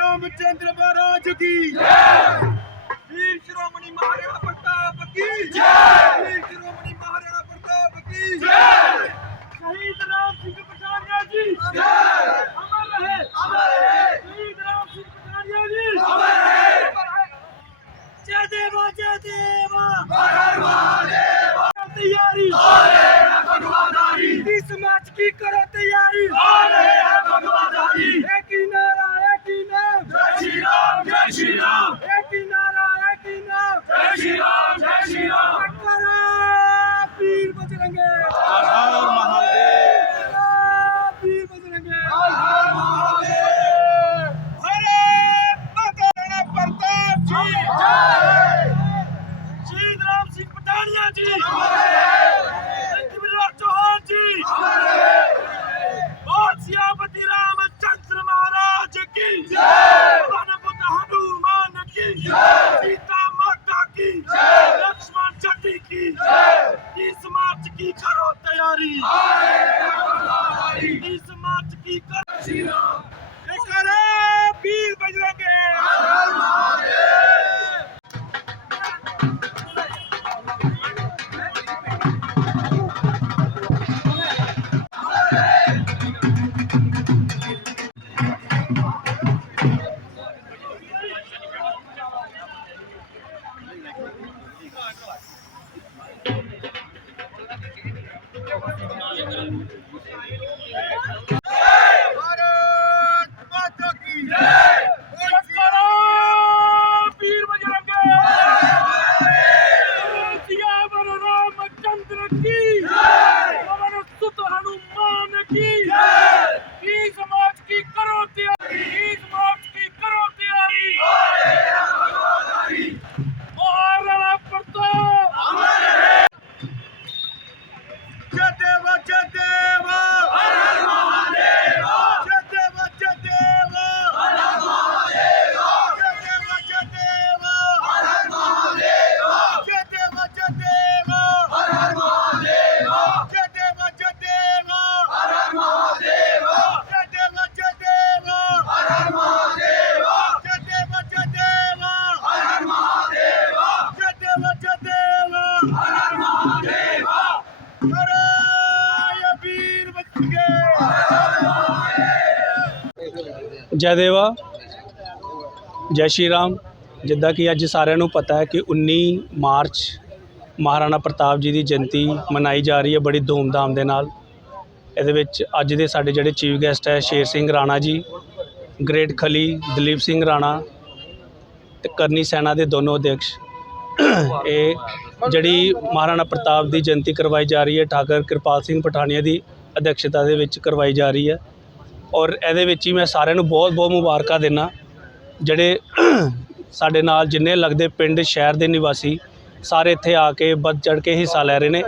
रामचंद्र महाराज की वीर शिरोमणि महाराणा प्रताप की वीर शिरोमणि महाराणा प्रताप की शहीद राम सिंह पठानिया जी अमर रहे शहीद राम सिंह पठानिया जी अमर रहे। जय देवा हर हर महादेव। तैयारी भगवाधारी इस मैच की करो तैयारी भगवाधारी। एक ही नारा एक ही नाम जय श्री राम जय श्री राम। एक ही नारा एक ही नाम जय श्री राम जय श्री राम। वीर बजरंगे हर हर महादेव। वीर बजरंगे हर हर महादेव। भारत माता राणा प्रताप जी जय। शहीद राम सिंह पठानिया जी शिवराज चौहान जी और सियापति रामचंद्र महाराज की वनपुत्र हनुमान की सीता माता की लक्ष्मण जटी की इस मार्च की करो तैयारी। इस मार्च की करो वीर बजरंगे हर हर महादेव। जय देवा जय श्री राम। जिद्दां कि अज सारिਆਂ ਨੂੰ पता है कि 19 मार्च महाराणा प्रताप जी की जयंती मनाई जा रही है बड़ी धूमधाम के नाल। ਇਹਦੇ ਵਿੱਚ ਅੱਜ ਦੇ ਸਾਡੇ ਜਿਹੜੇ चीफ गैसट है शेर सिंह राणा जी, ग्रेट खली दलीप सिंह राणा ते करनी सेना के दोनों अध्यक्ष। ये जड़ी महाराणा प्रताप की जयंती करवाई जा रही है ठाकुर कृपाल सिंह पठानिया की अध्यक्षता के विच करवाई जा रही है। और ਇਹਦੇ ਵਿੱਚ ही मैं साਰਿਆਂ ਨੂੰ बहुत बहुत मुबारक देना ਜਿਹੜੇ ਸਾਡੇ ਨਾਲ जिन्ने लगते पिंड शहर के निवासी ਸਾਰੇ ਇੱਥੇ ਆ ਕੇ ਵੱਧ ਚੜ੍ਹ ਕੇ ਹਿੱਸਾ ਲੈ ਰਹੇ ਨੇ।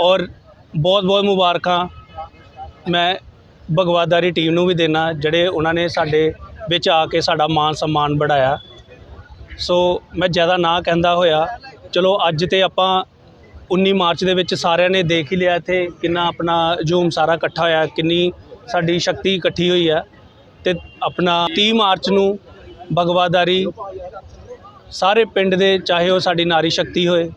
ਔਰ ਬਹੁਤ ਬਹੁਤ ਮੁਬਾਰਕਾਂ ਮੈਂ ਭਗਵਾਦਾਰੀ ਟੀਮ ਨੂੰ ਵੀ ਦੇਣਾ, ਜਿਹੜੇ ਉਹਨਾਂ ਨੇ ਸਾਡੇ ਵਿੱਚ ਆ ਕੇ ਸਾਡਾ ਮਾਨ ਸਨਮਾਨ ਵਧਾਇਆ। ਸੋ ਮੈਂ ਜ਼ਿਆਦਾ ਨਾ ਕਹਿੰਦਾ ਹੋਇਆ, ਚਲੋ ਅੱਜ ਤੇ ਆਪਾਂ 19 ਮਾਰਚ ਦੇ ਵਿੱਚ ਸਾਰਿਆਂ ਨੇ ਦੇਖ ਹੀ ਲਿਆ ਇੱਥੇ ਕਿੰਨਾ ਆਪਣਾ ਹਜੂਮ ਸਾਰਾ ਇਕੱਠਾ ਹੋਇਆ, ਕਿੰਨੀ ਸਾਡੀ ਸ਼ਕਤੀ ਇਕੱਠੀ ਹੋਈ ਹੈ। ਤੇ ਆਪਣਾ 30 ਮਾਰਚ ਨੂੰ ਭਗਵਾਦਾਰੀ ਸਾਰੇ ਪਿੰਡ ਦੇ, ਚਾਹੇ ਉਹ ਸਾਡੀ ਨਾਰੀ ਸ਼ਕਤੀ ਹੋਏ,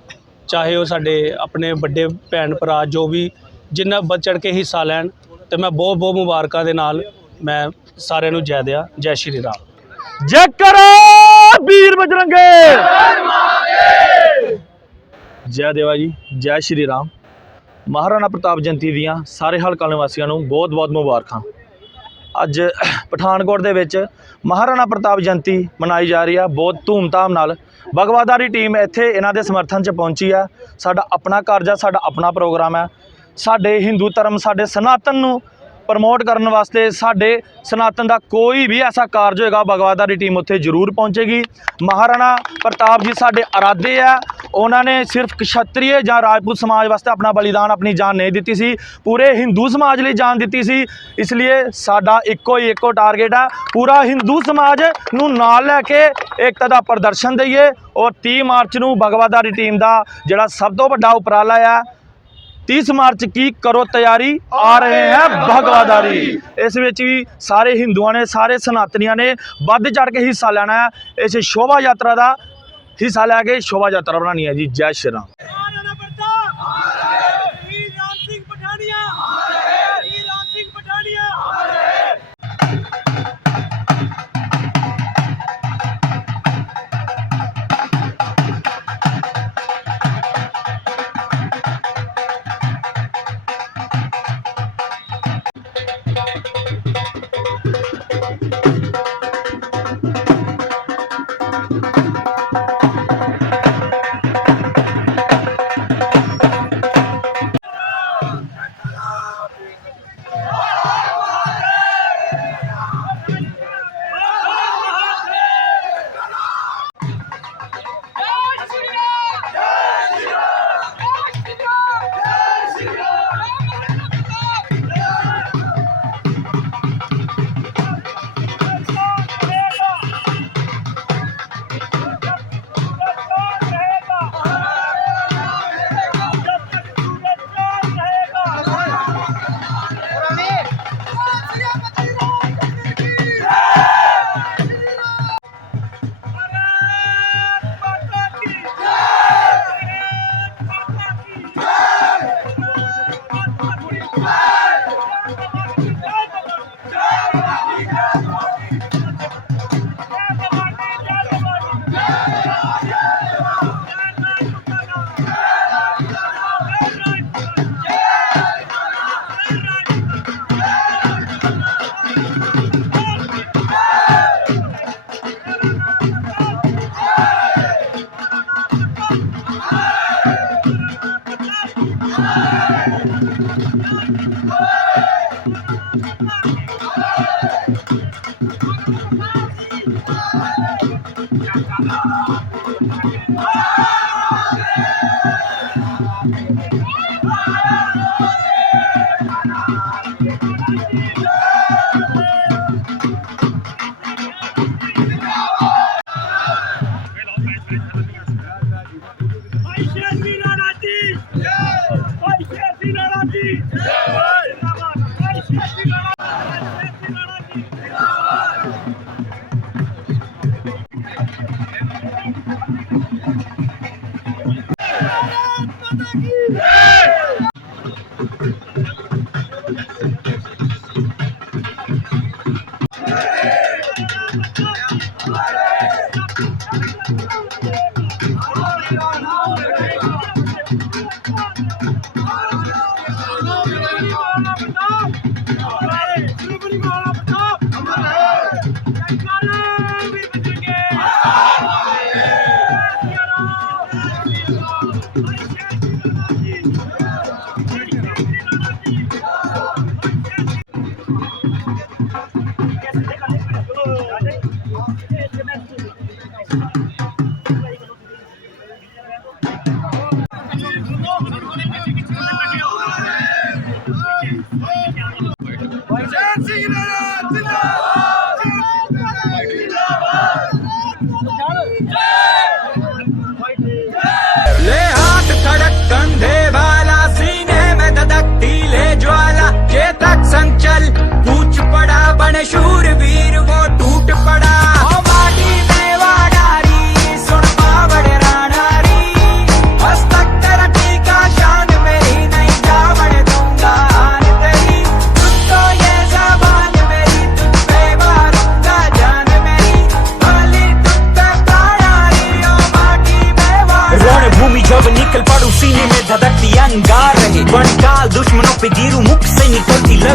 ਚਾਹੇ ਉਹ ਸਾਡੇ ਆਪਣੇ ਵੱਡੇ ਭੈਣ ਭਰਾ, ਜੋ ਵੀ ਜਿੰਨਾ ਵੱਧ ਚੜ੍ਹ ਕੇ ਹਿੱਸਾ ਲੈਣ। ਤੇ ਮੈਂ ਬਹੁਤ ਬਹੁਤ ਮੁਬਾਰਕਾਂ ਦੇ ਨਾਲ ਮੈਂ ਸਾਰਿਆਂ ਨੂੰ ਜੈ ਦਿਆ। ਜੈ ਸ਼੍ਰੀ ਰਾਮ। ਜੈ ਕਰੋ ਵੀਰ ਬਜਰੰਗੇ। ਜੈ ਦੇਵਾ ਜੀ, ਜੈ ਸ਼੍ਰੀ ਰਾਮ। ਮਹਾਰਾਣਾ ਪ੍ਰਤਾਪ ਜਯੰਤੀ ਦੀਆਂ ਸਾਰੇ ਹਲਕਾ ਨਿਵਾਸੀਆਂ ਨੂੰ ਬਹੁਤ ਬਹੁਤ ਮੁਬਾਰਕਾਂ। ਅੱਜ ਪਠਾਨਕੋਟ ਦੇ ਵਿੱਚ ਮਹਾਰਾਣਾ ਪ੍ਰਤਾਪ ਜਯੰਤੀ ਮਨਾਈ ਜਾ ਰਹੀ ਆ ਬਹੁਤ ਧੂਮਧਾਮ ਨਾਲ। ਭਗਵਾਦਾਰੀ ਟੀਮ ਇੱਥੇ ਇਹਨਾਂ ਦੇ ਸਮਰਥਨ 'ਚ ਪਹੁੰਚੀ ਆ। ਸਾਡਾ ਆਪਣਾ ਕਾਰਜ ਆ, ਸਾਡਾ ਆਪਣਾ ਪ੍ਰੋਗਰਾਮ ਹੈ। ਸਾਡੇ ਹਿੰਦੂ ਧਰਮ, ਸਾਡੇ ਸਨਾਤਨ ਨੂੰ ਪ੍ਰਮੋਟ ਕਰਨ ਵਾਸਤੇ, ਸਾਡੇ ਸਨਾਤਨ ਦਾ ਕੋਈ ਵੀ ਐਸਾ ਕਾਰਜ ਹੋਏਗਾ, ਭਗਵਾਦਾਰੀ ਟੀਮ ਉੱਥੇ ਜ਼ਰੂਰ ਪਹੁੰਚੇਗੀ। ਮਹਾਰਾਣਾ ਪ੍ਰਤਾਪ ਜੀ ਸਾਡੇ ਆਰਾਧੇ ਆ। ਉਹਨਾਂ ਨੇ ਸਿਰਫ ਕਸ਼ਤਰੀਏ ਜਾਂ ਰਾਜਪੂਤ ਸਮਾਜ ਵਾਸਤੇ ਆਪਣਾ ਬਲੀਦਾਨ, ਆਪਣੀ ਜਾਨ ਨਹੀਂ ਦਿੱਤੀ ਸੀ, ਪੂਰੇ ਹਿੰਦੂ ਸਮਾਜ ਲਈ ਜਾਨ ਦਿੱਤੀ ਸੀ। ਇਸ ਲਈ ਸਾਡਾ ਇੱਕੋ ਟਾਰਗੇਟ ਹੈ, ਪੂਰਾ ਹਿੰਦੂ ਸਮਾਜ ਨੂੰ ਨਾਲ ਲੈ ਕੇ ਏਕਤਾ ਦਾ ਪ੍ਰਦਰਸ਼ਨ ਦਈਏ। ਔਰ 30 ਮਾਰਚ ਨੂੰ ਭਗਵਾਦਾਰੀ ਟੀਮ ਦਾ ਜਿਹੜਾ ਸਭ ਤੋਂ ਵੱਡਾ ਉਪਰਾਲਾ ਹੈ, 30 ਮਾਰਚ की करो तैयारी, आ रहे हैं भगवादारी। इस विच भी सारे हिंदुओं ने, सारे सनातनियों ने वध चढ़ के हिस्सा लेना है। इस शोभा यात्रा का हिस्सा लैके शोभा यात्रा बनानी है जी। जय श्री राम।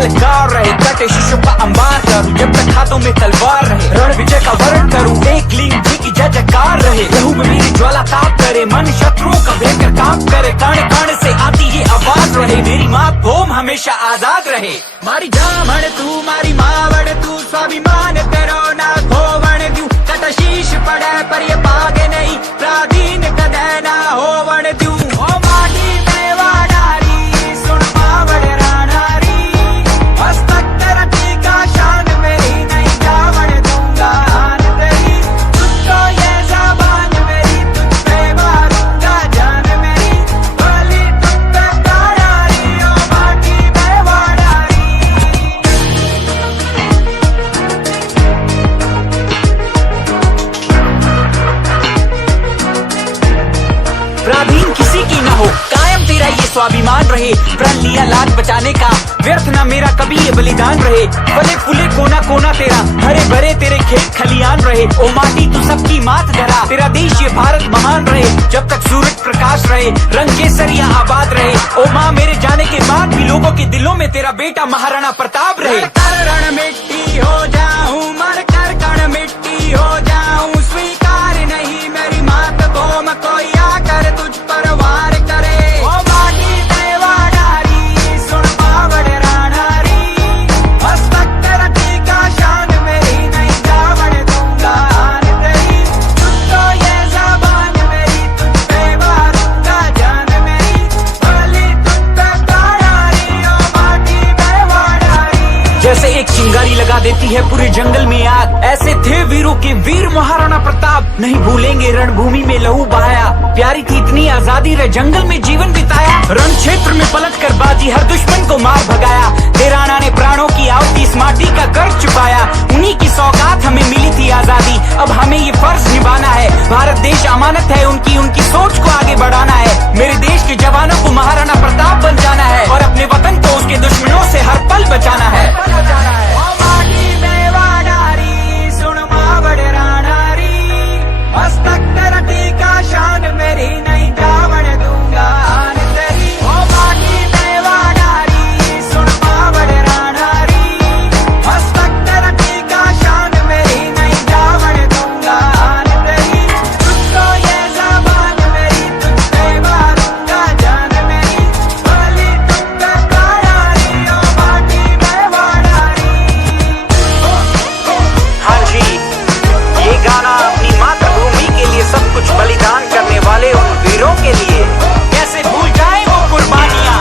ललकार रहे, कटे शीशों का अंबार करूं जब तक हाथों में तलवार रहे, रण विजय का वर्ण करूं, एक लिंग जी की जय जयकार रहे, लहू में मेरी ज्वाला ताप करे, मन शत्रुओं का भयंकर काम करे, कण कण से आती ये आवाज रहे, मेरी माँ भूम हमेशा आजाद रहे। मारी जामण तू मारी मावड़ तू, स्वाभिमान तेरो ना खोवण दूं, कट शीश पड़े पर ये पागे नहीं, प्राधीन कदे ना होवण दूं। ओ माटी में वाडारी सुन मावड़ रानारी, हस्तक तेरा टीका शान मेरी, नहीं जावण दूंगा आन तेरी, तुझको ये ज़बान मेरी, तुझ पे मारूंगा जान मेरी, बोली तुझ पे तारारी, ओ माटी में वाडारी। प्राधीन किसी की ना हो, कायम तेरा ये स्वाभिमान रहे, प्रण लिया लाज बचाने का, व्यर्थ ना मेरा कभी ये बलिदान रहे, फले फूले कोना कोना तेरा, हरे भरे तेरे खेत खलियान रहे, ओ माटी तू सबकी मात धरा, तेरा देश ये भारत महान रहे, जब तक सूरज प्रकाश रहे, रंग केसरिया आबाद रहे, ओ माँ मेरे जाने के बाद भी लोगों के दिलों में तेरा बेटा महाराणा प्रताप रहे। रण मिट्टी हो जाऊं, मर कर कण मिट्टी हो जाऊं, स्वीकार नहीं मेरी मात भूम कोई आकर तुझ पर वार करे। ओ माटी में वाडारी सुन मावड़ रानारी, हस्तक तेरा टीका शान मेरी, नहीं जावण दूंगा आन तेरी, तुझको ये ज़बान मेरी, तुझ पे मारूंगा जान मेरी, बोली तुझ पे तारारी, ओ माटी में वाडारी। जैसे एक चिंगारी लगा देती है पूरे जंगल में आग, ऐसे थे वीरों के वीर महाराणा प्रताप, नहीं भूलेंगे रणभूमि में लहू बहाया, प्यारी थी इतनी आजादी रे जंगल में जीवन बिताया, रण क्षेत्र में पलट कर बाजी हर दुश्मन को मार भगाया, तेराना ने प्राणों की आहुति इस माटी का कर्ज चुकाया, उन्हीं की सौगात हमें मिली थी आजादी, अब हमें ये फर्ज निभाना है, भारत देश अमानत है उनकी, उनकी सोच को आगे बढ़ाना है, मेरे देश के जवानों को महाराणा प्रताप बन जाना है, और अपने वतन को उसके दुश्मनों से हर पल बचाना है। ओ माटी में वाडारी सुन मावड़ रानारी, हस्तक तेरा टीका शान मेरी, नहीं जावण दूंगा आन तेरी। ओ माटी में वाडारी सुन मावड़ रानारी, हस्तक तेरा टीका शान मेरी, नहीं जावण दूंगा आन तेरी, तुझको ये ज़बान मेरी, तुझ पे मारूंगा जान मेरी, बोली तुझ पे तारारी, ओ माटी में वाडारी। हाँ जी, ये गाना अपनी मातृभूमि के लिए सब कुछ बलिदान करने वाले उन वीरों के लिए, कैसे भूल जाए वो कुर्बानियां,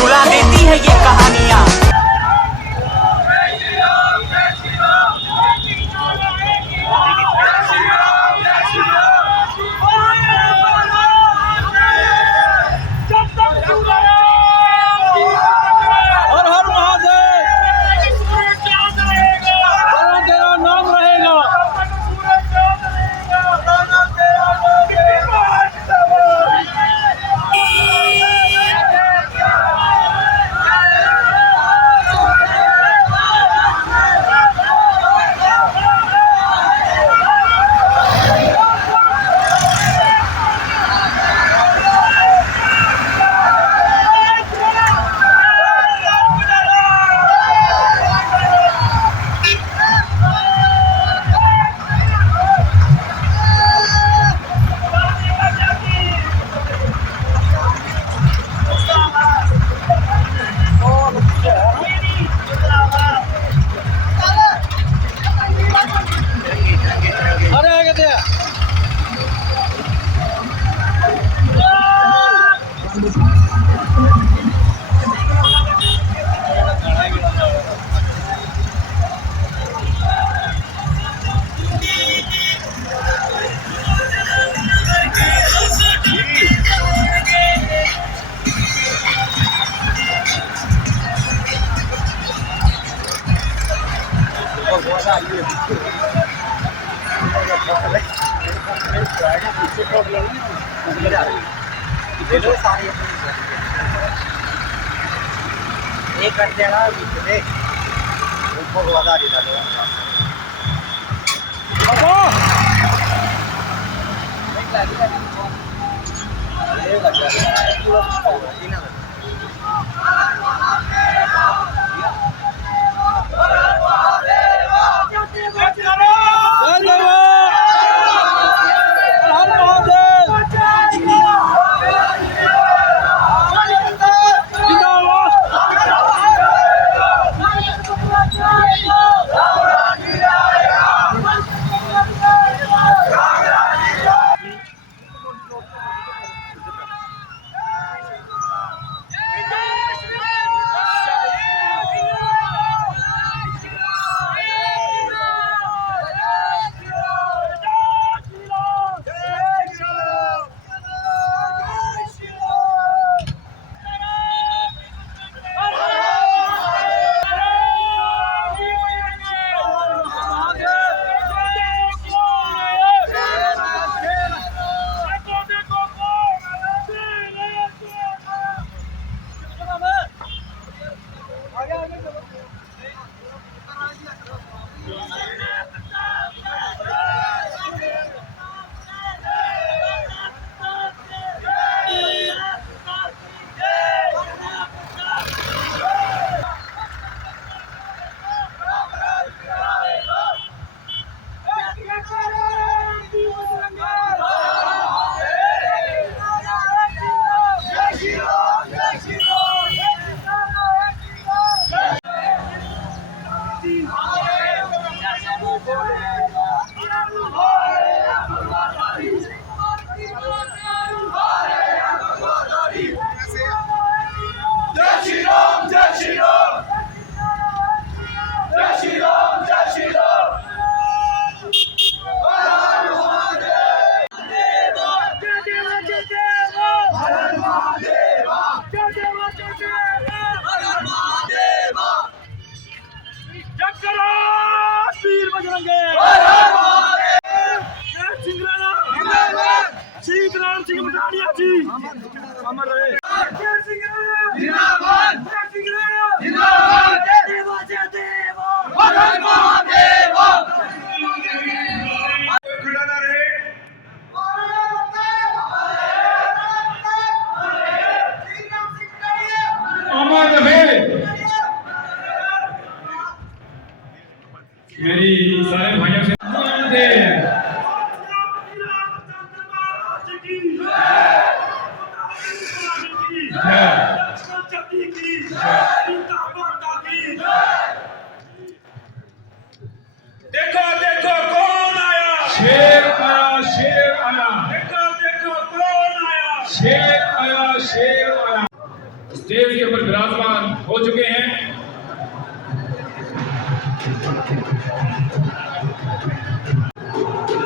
रुला देती है ये कहानियां। हर हर महादेव, तेरा नाम रहेगा। एक कर देना देख ऊपर लगा देता मेरी सारे भाइयों से देखो देखो कौन आया, शेर आया, शेर आया, देखो देखो कौन आया, शेर आया, शेर आया। स्टेज के ऊपर विराजमान हो चुके हैं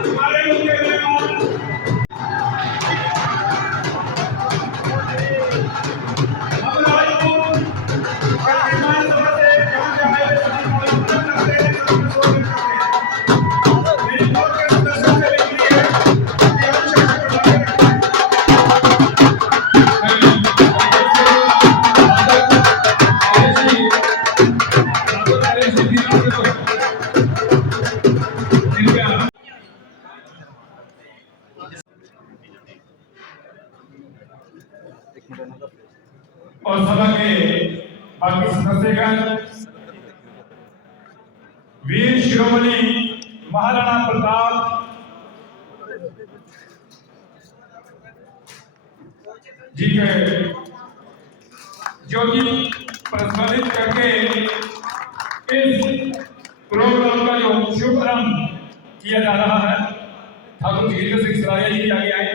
हमारे मुख्य मेहमान अब राजपूत विधान सभा से जहाँ से आए हुए सभी को नमस्कार करते हैं, सभी को स्वागत करते हैं। मेरी बहुत के सदस्यों से विनती है कि हम शक्ति बढ़ाए रखें। और सभा के बाकी सदस्यगण, वीर शिरोमणि महाराणा प्रताप जी के ज्योति प्रज्वलित करके इस प्रोग्राम का जो शुभारंभ किया जा रहा है, ठाकुर जोगिंदर सिंह सराया जी आगे आए।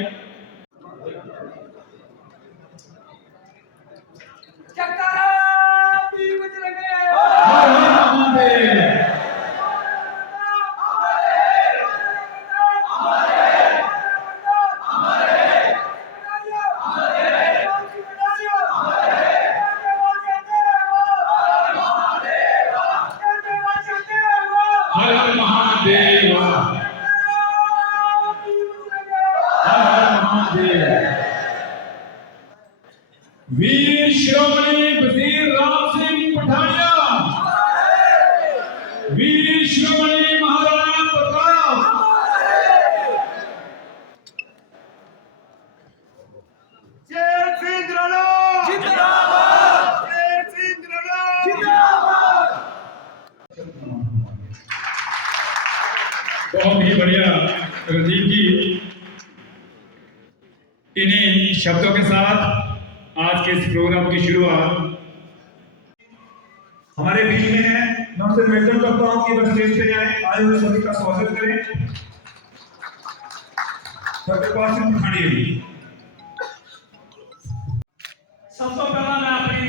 हर हर महादेव, हर हर महादेव। वीर शिरोमणि वजीर राम सिंह पठानिया, वीर शिरोमणि महाराणा प्रताप, जय सिंह राणा जिंदाबाद, जय सिंह राणा जिंदाबाद। बहुत ही बढ़िया रदीप जी। इन्हीं शब्दों के साथ आज के इस प्रोग्राम की शुरुआत हमारे बीच में है। मैं उनसे निवेदन करता हूँ कि वह स्टेज पे आए हुए सभी का स्वागत करें। डॉक्टर कासिम पठानिया जी। सब तो पहला मैं अपनी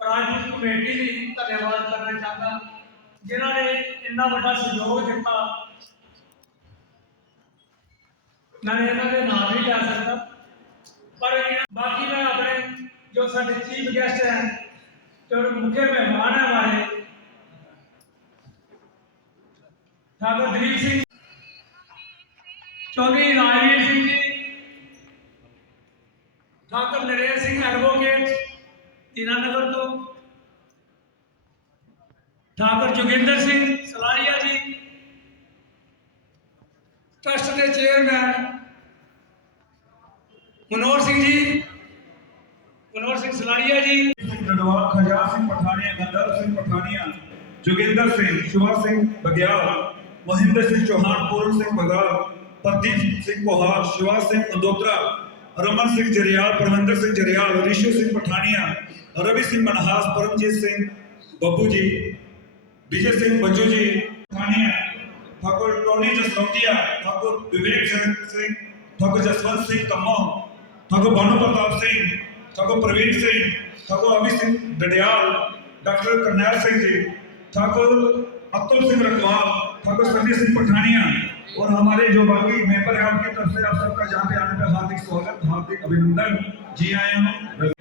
राजनीतिक कमेटी की धन्यवाद करना चाहता जिन्होंने इन्ना बड़ा सहयोग दिता। मैं इन्होंने नाम नहीं ले सकता, पर बाकी मैं अपने जो साडे चीफ गेस्ट हैं, जो मुख्य मेहमान है हमारे ठाकुर दिलीप सिंह, चौधरी राजवीर सिंह जी, ठाकुर नरेश सिंह एडवोकेट दीनानगर तो, ठाकुर जोगिंदर सिंह सलारिया जी, ट्रस्ट के चेयरमैन मनोहर सिंह जी, मनोहर सिंह सलारिया जी, गढ़वाल, खजान सिंह पठानिया, गंधर्व सिंह पठानिया, जोगिंदर सिंह, शिवा सिंह बघेल, महेंद्र सिंह चौहान, पूर्ण सिंह बघेल, प्रदीप सिंह पोहार, शिवा सिंह कंदोत्रा, रमन सिंह जरियाल, परमिंदर सिंह जरियाल, ऋषि सिंह पठानिया, रवि सिंह मनहास, परमजीत सिंह बब्बू जी, विजय सिंह बज्जू जी पठानिया, ठाकुर टोनी जसरोटिया, ठाकुर विवेक सिंह, ठाकुर जसवंत सिंह कम्मो, ठाकुर भानु प्रताप सिंह, ठाकुर प्रवीण सिंह, ठाकुर अभी सिंह डडियाल, डॉक्टर करनैल सिंह जी, ठाकुर अतुल सिंह रखवाल, ठाकुर संजय सिंह पठानिया और हमारे जो बाकी मेंबर हैं उनकी तरफ से आप सबका जहाँ पे आने पर हार्दिक स्वागत, हार्दिक अभिनंदन। जी आए हैं,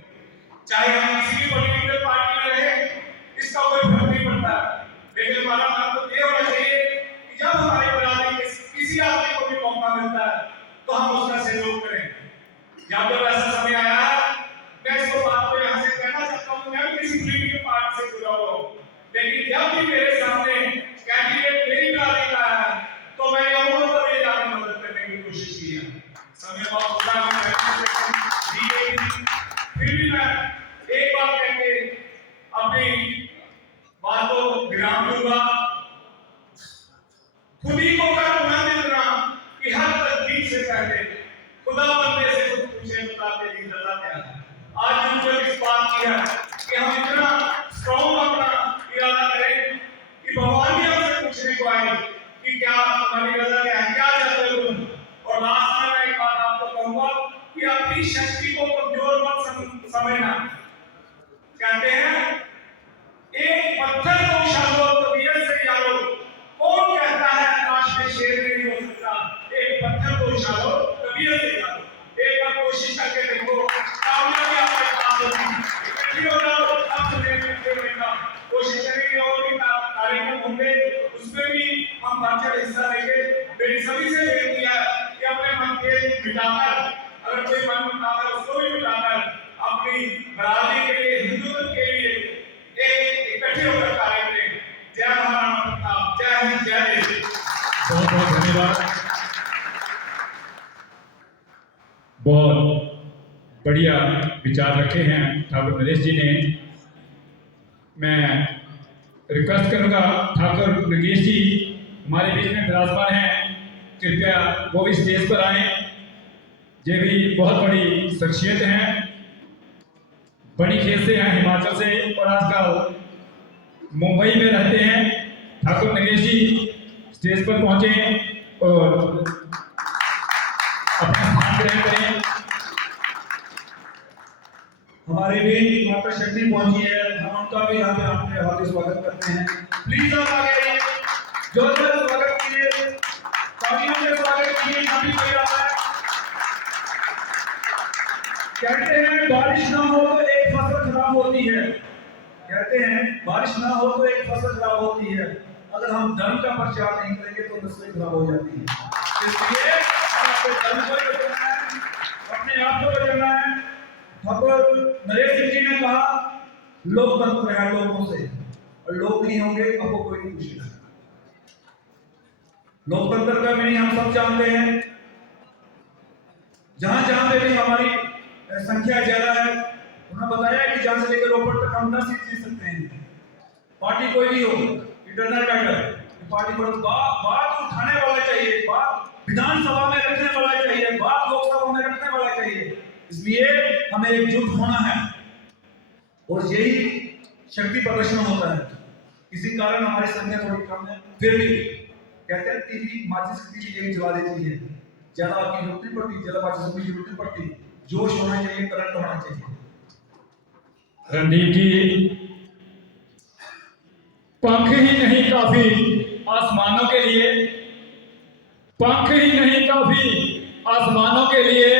चाहे हम किसी भी पॉलिटिकल पार्टी में रहे, इसका कोई फर्क नहीं पड़ता। लेकिन हमारा काम तो ये होना चाहिए कि जब हमारी बरादरी के किसी आदमी को भी मौका मिलता है तो हम उसका सहयोग करें। जब ऐसा समय आया है, मैं इसको बात को यहाँ से कहना चाहता हूँ, मैं भी किसी पॉलिटिकल पार्टी से जुड़ा हुआ हूँ, लेकिन जब भी मेरे सामने कैंडिडेट मेरी बरादरी का है तो मैंने उनको तभी जाकर मदद करने की कोशिश की है। समय बहुत बुरा है, फिर भी मैं एक बात कहके अपनी बात को विराम दूंगा। खुद ही को कर बुलंद इतना कि हर तकलीफ से पहले खुदा बंदे से कुछ पूछे बता तेरी रजा क्या है। आज मुझे इस बात की है कि हम इतना स्ट्रॉन्ग अपना इरादा करें कि भगवान भी हमसे पूछने को आए कि क्या तुम्हारी रजा क्या है, क्या चाहते हो तुम। और लास्ट में मैं एक बात आपको कहूंगा कि अपनी शक्ति को कमजोर मत समझना। कहते हैं एक पत्थर को उछालो तबीयत से यारो, कौन कहता है आकाश में शेर नहीं हो सकता। एक पत्थर को उछालो तबीयत से यारो, एक बार कोशिश करके देखो, कामयाबी आपके पास होगी। इकट्ठी हो जाओ, अब सुनने का कोशिश करेंगे और भी कार्यक्रम होंगे, उसमें भी हम बढ़ हिस्सा लेंगे। मेरी सभी से बेनती है कि अपने मन के मिटाकर, अगर कोई मन मिटाकर उसको भी मिटाकर अपनी बराबरी के लिए, हिंदुत्व के लिए एक इकट्ठे होकर कार्य करें। जय महाराणा प्रताप, जय हिंद, जय देश। बहुत बहुत धन्यवाद। बहुत बढ़िया विचार रखे हैं ठाकुर नरेश जी ने। मैं रिक्वेस्ट करूंगा ठाकुर नगेश जी हमारे बीच में विराजमान हैं, कृपया वो भी स्टेज पर आए। ये भी बहुत बड़ी शख्सियत हैं, बड़ी खेत से हैं, हिमाचल से, और आजकल मुंबई में रहते हैं। ठाकुर नगेश जी स्टेज पर पहुंचे और अपना स्थान ग्रहण करें। हमारे भी माता शक्ति पहुंची है, हम उनका भी यहाँ पे आपके हार्दिक स्वागत करते हैं। प्लीज आप आगे आइए, जोरदार स्वागत कीजिए, तालियों से स्वागत कीजिए। सभी कोई आता है। कहते हैं बारिश ना हो तो एक फसल खराब होती है, कहते हैं बारिश ना हो तो एक फसल खराब होती है, अगर हम धर्म का प्रचार नहीं करेंगे तो नस्लें खराब हो जाती है। इसलिए अपने धर्म को बचाना है, अपने आप को बचाना है। ठाकुर नरेश सिंह जी ने कहा लोकतंत्र है लोगों से, और लोग नहीं होंगे आपको कोई नहीं पूछेगा। लोकतंत्र का मीनिंग हम सब जानते हैं। जहां जहां पे भी हमारी संख्या ज्यादा है, उन्होंने बताया कि जहां से लेकर रोपड़ तक हम 10 सीट जीत सकते हैं। पार्टी कोई भी हो, इट डजंट मैटर। पार्टी को बात उठाने वाला चाहिए, बात विधानसभा में रखने वाला चाहिए, बात लोकसभा में रखने वाला चाहिए। इसलिए हमें एकजुट होना है और यही शक्ति प्रदर्शन होता है। किसी कारण हमारी संख्या थोड़ी कम है, फिर भी कहते हैं टीवी माचिस की टीवी यही जला देती है, ज्यादा आपकी जरूरत नहीं पड़ती, ज्यादा माचिस की जरूरत नहीं पड़ती, जोश होना चाहिए, करंट होना चाहिए। रणदीप जी, पंख ही नहीं काफी आसमानों के लिए, पंख ही नहीं काफी आसमानों के लिए,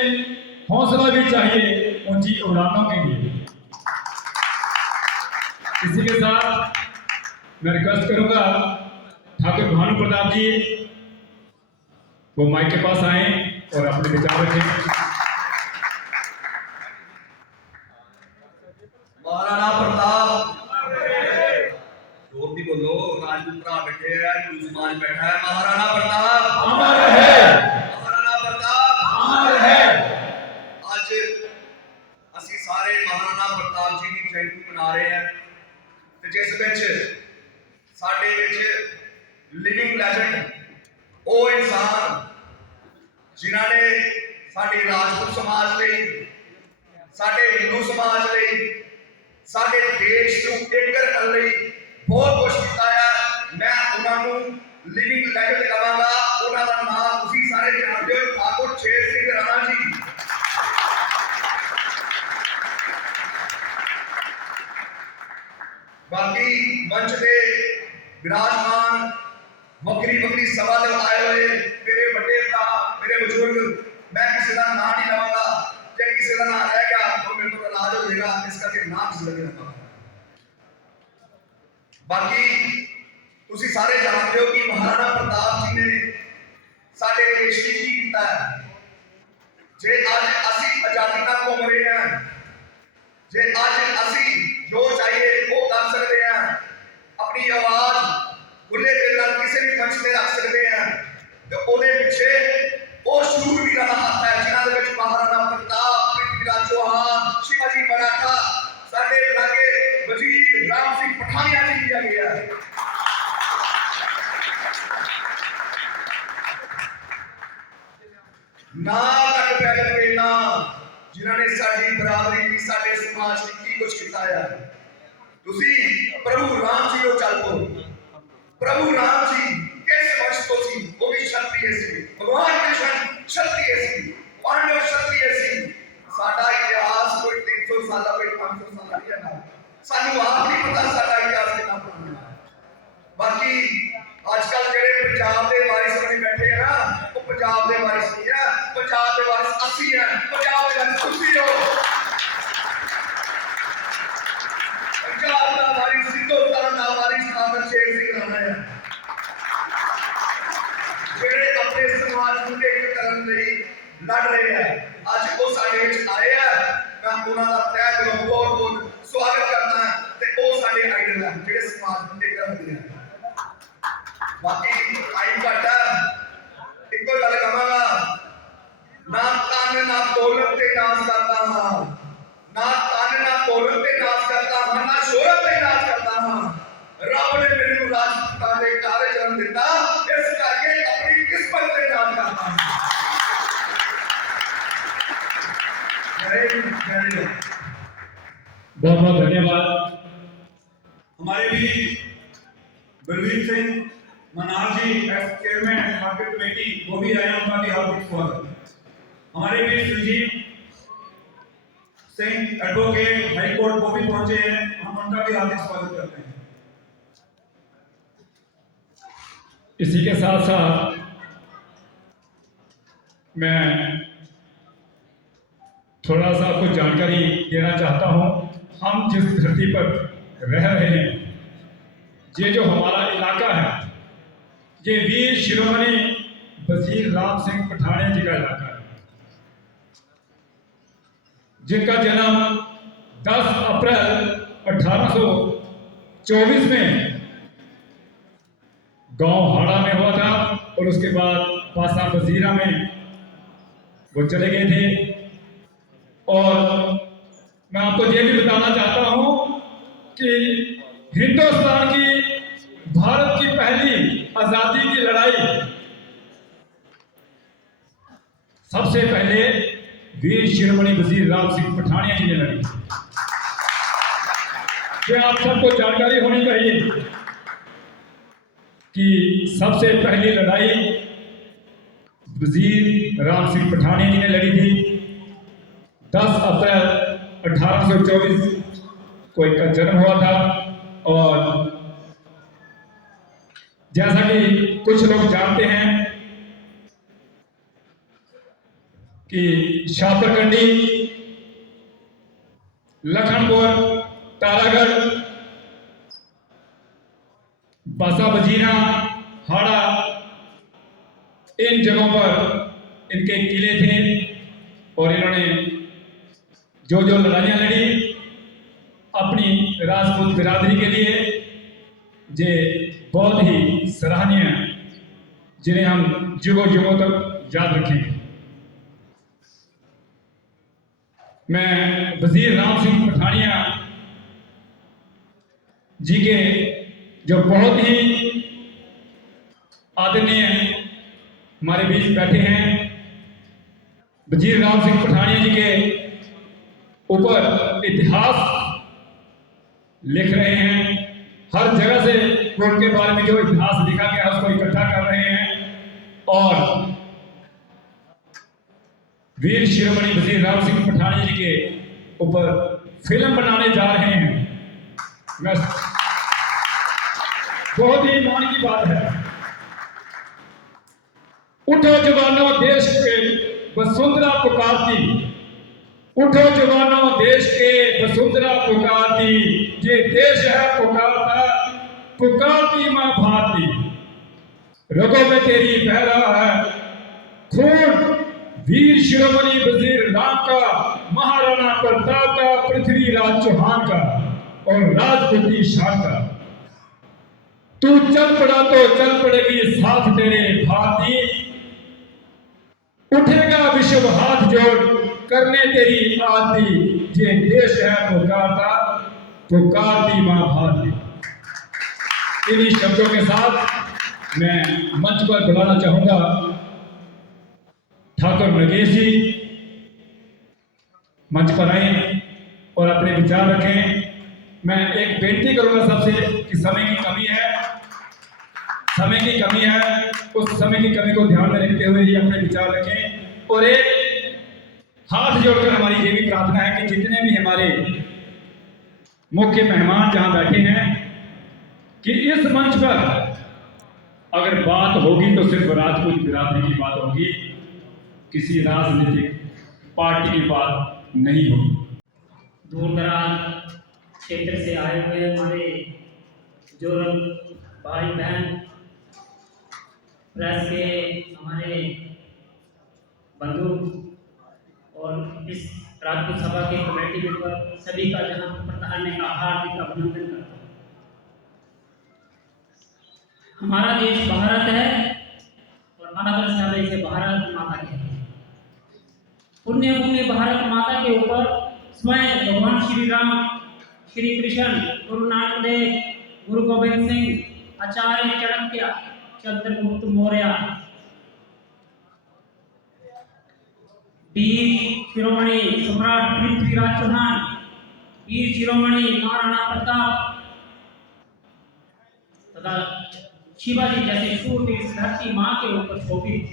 हौसला भी चाहिए ऊंची उड़ानों के लिए। इसी के साथ मैं रिक्वेस्ट करूंगा ठाकुर भानु प्रताप जी वो माइक के पास आए और अपने विचार रखें। महाराणा प्रताप, जोर भी बोलो, राजपूत भरा बैठे हैं, हिंदू समाज बैठा है। महाराणा प्रताप अमर है, महाराणा प्रताप अमर है। ਅੱਜ ਅਸੀਂ ਸਾਰੇ ਮਹਾਰਾਣਾ ਪ੍ਰਤਾਪ ਜੀ ਦੀ ਜਯੰਤੀ ਮਨਾ ਰਹੇ ਹਾਂ ਤੇ ਜਿਸ ਵਿੱਚ ਸਾਡੇ ਵਿੱਚ ਲਿਵਿੰਗ ਲੈਜੈਂਡ ਉਹ ਇਨਸਾਨ ਜਿਨ੍ਹਾਂ ਨੇ ਸਾਡੇ ਰਾਜਪੂਤ ਸਮਾਜ ਲਈ, ਸਾਡੇ ਹਿੰਦੂ ਸਮਾਜ ਲਈ, ਸਾਡੇ ਦੇਸ਼ ਨੂੰ ਇੱਕ ਕਰਨ ਲਈ ਬਹੁਤ ਕੁਝ ਕੀਤਾ ਹੈ। ਮੈਂ ਉਹਨਾਂ ਨੂੰ ਲਿਵਿੰਗ ਲੈਜੈਂਡ ਕਹਾਂਗਾ। ਉਹਨਾਂ ਦਾ ਨਾਮ ਤੁਸੀਂ ਸਾਰੇ ਜਾਣਦੇ ਹੋ, ਠਾकुर ਸ਼ੇਰ ਸਿੰਘ ਰਾਣਾ ਜੀ। बाकी मंच पे विराजमान वक्री वक्री सभा दे आए हुए मेरे बड़े भरा, मेरे बुजुर्ग, मैं किसी का नाम नहीं लवांगा, जे किसी का नाम रह गया तो मेरे को नाराज हो जाएगा, इस करके नाम किसी लगे ना। बाकी तुसी सारे जानते हो कि महाराणा प्रताप जी ने साडे देश की की कीता है। जे आज असी आजादी नाल घूम रहे हैं, जे आज असी जो चाहिए वो कर सकते हैं, अपनी आवाज खुले दिल नाल किसी भी मंच पे रख सकते हैं, तो ਉਹਦੇ ਪਿੱਛੇ ਉਹ ਸ਼ੂਰਵੀਰਾਂ ਦਾ ਹੱਥ ਹੈ ਜਿਨ੍ਹਾਂ ਦੇ ਵਿੱਚ ਮਹਾਰਾਣਾ ਪ੍ਰਤਾਪ, ਪ੍ਰਿਥਵੀਰਾਜ ਚੌਹਾਨ, शिवाजी मराठा, ਸਾਡੇ ਲਾਗੇ ਵਜ਼ੀਰ ਰਾਮ ਸਿੰਘ ਪਠਾਨੀਆ ਜੀ ਵੀ ਆ ਗਿਆ। ਨਾ ਤੱਕ ਪੈਦਲ ਵੇਨਾ ਜਿਨ੍ਹਾਂ ਨੇ ਸਾਡੀ ਬਰਾਬਰੀ ਦੀ, ਸਾਡੇ ਸਮਾਜ ਦੀ ਕੀ ਕੁਝ ਕੀਤਾ ਹੈ। ਤੁਸੀਂ ਪ੍ਰਭੂ ਰਾਮ ਜੀ ਨੂੰ ਚੱਲ ਪੋ। ਪ੍ਰਭੂ ਰਾਮ ਜੀ ਕਿਸ ਵੰਸ਼ ਤੋਂ ਸੀ? ਉਹ ਵੀ क्षत्रिय ਸੀ। ਭਗਵਾਨ ਕ੍ਰਿਸ਼ਨ क्षत्रिय ਸੀ, ਪਾਂਡਵ क्षत्रिय ਸੀ। ਸਾਡਾ ਇਤਿਹਾਸ ਕੋਈ 300 ਸਾਲ ਦਾ, ਕੋਈ 500 ਸਾਲ ਦਾ ਨਹੀਂ ਹੈ। ਸਾਨੂੰ ਆਪ ਨਹੀਂ ਪਤਾ ਸਾਡਾ ਇਤਿਹਾਸ ਕਿੰਨਾ ਪੁਰਾਣਾ ਹੈ। ਬਾਕੀ ਅੱਜ ਕੱਲ ਜਿਹੜੇ ਪੰਜਾਬ ਦੇ ਵਾਰਿਸ ਬਣੇ ਬੈਠੇ ਆ ਨਾ, ਉਹ ਪੰਜਾਬ ਦੇ ਵਾਰਿਸ ਨਹੀਂ ਹੈ, ਪੰਜਾਬ ਦੇ ਵਾਰਿਸ ਅਸੀਂ ਹੈ, ਪੰਜਾਬ ਦੇ ਵਾਰਿਸ ਤੁਸੀਂ ਹੋ। ਪੰਜਾਬ ਦਾ ਵਾਰਿਸ ਹਿੰਦੁਸਤਾਨ ਦਾ ਵਾਰਿਸ ਠਾकुर ਸ਼ੇਰ ਸਿੰਘ ਰਾਣਾ ਹੈ, ਜਿਹੜੇ ਆਪਣੇ ਸਮਾਜ ਨੂੰ ਇੱਕ ਕਰਨ ਲਈ ਲੜ ਰਹੇ ਆ। ਅੱਜ ਉਹ ਸਾਡੇ ਵਿੱਚ ਆਏ ਆ, ਮੈਂ ਉਹਨਾਂ ਦਾ ਤਹਿ ਦਿਲੋਂ ਬਹੁਤ ਬਹੁਤ ਸਵਾਗਤ ਕਰਦਾ ਹਾਂ ਤੇ ਉਹ ਸਾਡੇ ਆਈਡਲ ਹੈ ਜਿਹੜੇ ਸਮਾਜ ਨੂੰ ਇੱਕ ਕਰਦੇ ਆ। ਬਾਕੀ ਟਾਈਮ ਘੱਟ ਹੈ, ਇੱਕੋ ਗੱਲ ਕਹਾਂਗਾ, ਨਾ ਤਨ ਨਾ ਦੌਲਤ ਤੇ ਨਾਜ਼ ਕਰਦਾ ਹਾਂ, ਨਾ ਤਨ ਨਾ ਦੌਲਤ ਤੇ ਨਾਜ਼ ਕਰਦਾ ਹਾਂ, ਨਾ ਸ਼ੋਹਰਤ ਤੇ ਨਾਜ਼ ਕਰਦਾ ਹਾਂ। ਰੱਬ ਨੇ ਮੈਨੂੰ ਰਾਜਪੂਤਾਂ ਦੇ ਘਰ ਜਨਮ ਦਿੱਤਾ, ਇਸ ਕਰਕੇ ਆਪਣੀ ਕਿਸਮਤ ਤੇ ਨਾਜ਼ ਕਰਦਾ ਹਾਂ। बहुत बहुत धन्यवाद। हमारे भी Balvir Singh Manar ji ex chairman market committee वो भी आए, उनका भी हार्दिक स्वागत। हमारे भी Sujit Singh advocate high court वो भी पहुंचे हैं, हम उनका भी हार्दिक स्वागत करते हैं। इसी के साथ साथ मैं थोड़ा सा आपको जानकारी देना चाहता हूँ। हम जिस धरती पर रह रहे हैं, ये जो हमारा इलाका है, ये वीर शिरोमणि वजीर राम सिंह पठानिया जी का इलाका है, जिनका जन्म 10 अप्रैल 1824 में गांव हाड़ा में हुआ था और उसके बाद पासा वजीरा में वो चले गए थे। और मैं आपको ये भी बताना चाहता हूं कि हिंदुस्तान की, भारत की पहली आजादी की लड़ाई सबसे पहले वीर शिरोमणि वजीर राम सिंह पठानिया जी ने लड़ी। ये आप सबको जानकारी होनी चाहिए कि सबसे पहली लड़ाई वजीर राम सिंह पठानिया जी ने लड़ी थी। 10 अप्रैल 1824 को इनका जन्म हुआ था। और जैसा कि कुछ लोग जानते हैं कि शापरकंडी, लखनपुर, तारागढ़, बासा बजीरा, हाड़ा, इन जगहों पर इनके किले थे और इन्होंने जो जो लड़ाइयां लड़ी अपनी राजपूत बिरादरी के लिए, जे बहुत ही सराहनीय हैं, जिन्हें हम युगों युगों तक याद रखेंगे। मैं वजीर राम सिंह पठानिया जी के जो बहुत ही आदरणीय हमारे बीच बैठे हैं, वजीर राम सिंह पठानिया जी के ऊपर इतिहास लिख रहे हैं। हर जगह से उनके बारे में जो इतिहास लिखा गया है उसको इकट्ठा कर रहे हैं और वीर शिरोमणि वजीर राम सिंह पठानिया जी के ऊपर फिल्म बनाने जा रहे हैं। बहुत ही मान की बात है। उठो जवानों देश के वसुंधरा पुकारती, उठो जवानों देश के वसुंधरा पुकारती, ये देश है पुकारता, पुकारती मां भारती। रगों में तेरी बह रहा है खून वीर शिरोमणि वजीर राम का, महाराणा प्रताप का, पृथ्वीराज चौहान का और राजपूती शान का। तू चल पड़ा तो चल पड़ेगी साथ तेरे भारती, उठेगा विश्व हाथ जोड़ करने तेरी आरती, ये देश है पुकारता, पुकारती मां भारती। इन्हीं शब्दों के साथ मैं मंच पर बुलाना चाहूंगा ठाकुर नगेश जी, मंच पर आए और अपने विचार रखें। मैं एक बेनती करूंगा सबसे कि समय की कमी है, समय की कमी है, उस समय की कमी को ध्यान में रखते हुए ही अपने विचार रखें। और एक हाथ जोड़कर हमारी ये भी प्रार्थना है कि जितने भी हमारे मुख्य मेहमान जहां बैठे हैं कि इस मंच पर अगर बात होगी तो सिर्फ राजपूत बिरादरी की बात होगी, किसी राजनीतिक पार्टी की बात नहीं होगी। दूर दराज क्षेत्र से आए हुए हमारे जो भाई बहन, प्रेस के हमारे बंधु और इस राजपूत सभा के कमेटी मेंबर सभी का जहां प्रधान ने का हार्दिक अभिनंदन करता हूं। हमारा देश भारत है और आदर से हमें इसे भारत माता कहते हैं। पुण्य भूमि भारत माता के ऊपर स्वयं भगवान श्री राम, श्री कृष्ण, गुरु नानक देव, गुरु गोविंद सिंह, आचार्य चाणक्य, चंद्रगुप्त मौर्य, वीर शिरोमणि सम्राट पृथ्वीराज चौहान, वीर शिरोमणि महाराणा प्रताप तथा शिवाजी जैसे शूरवीर धरती मां के ऊपर शोभित।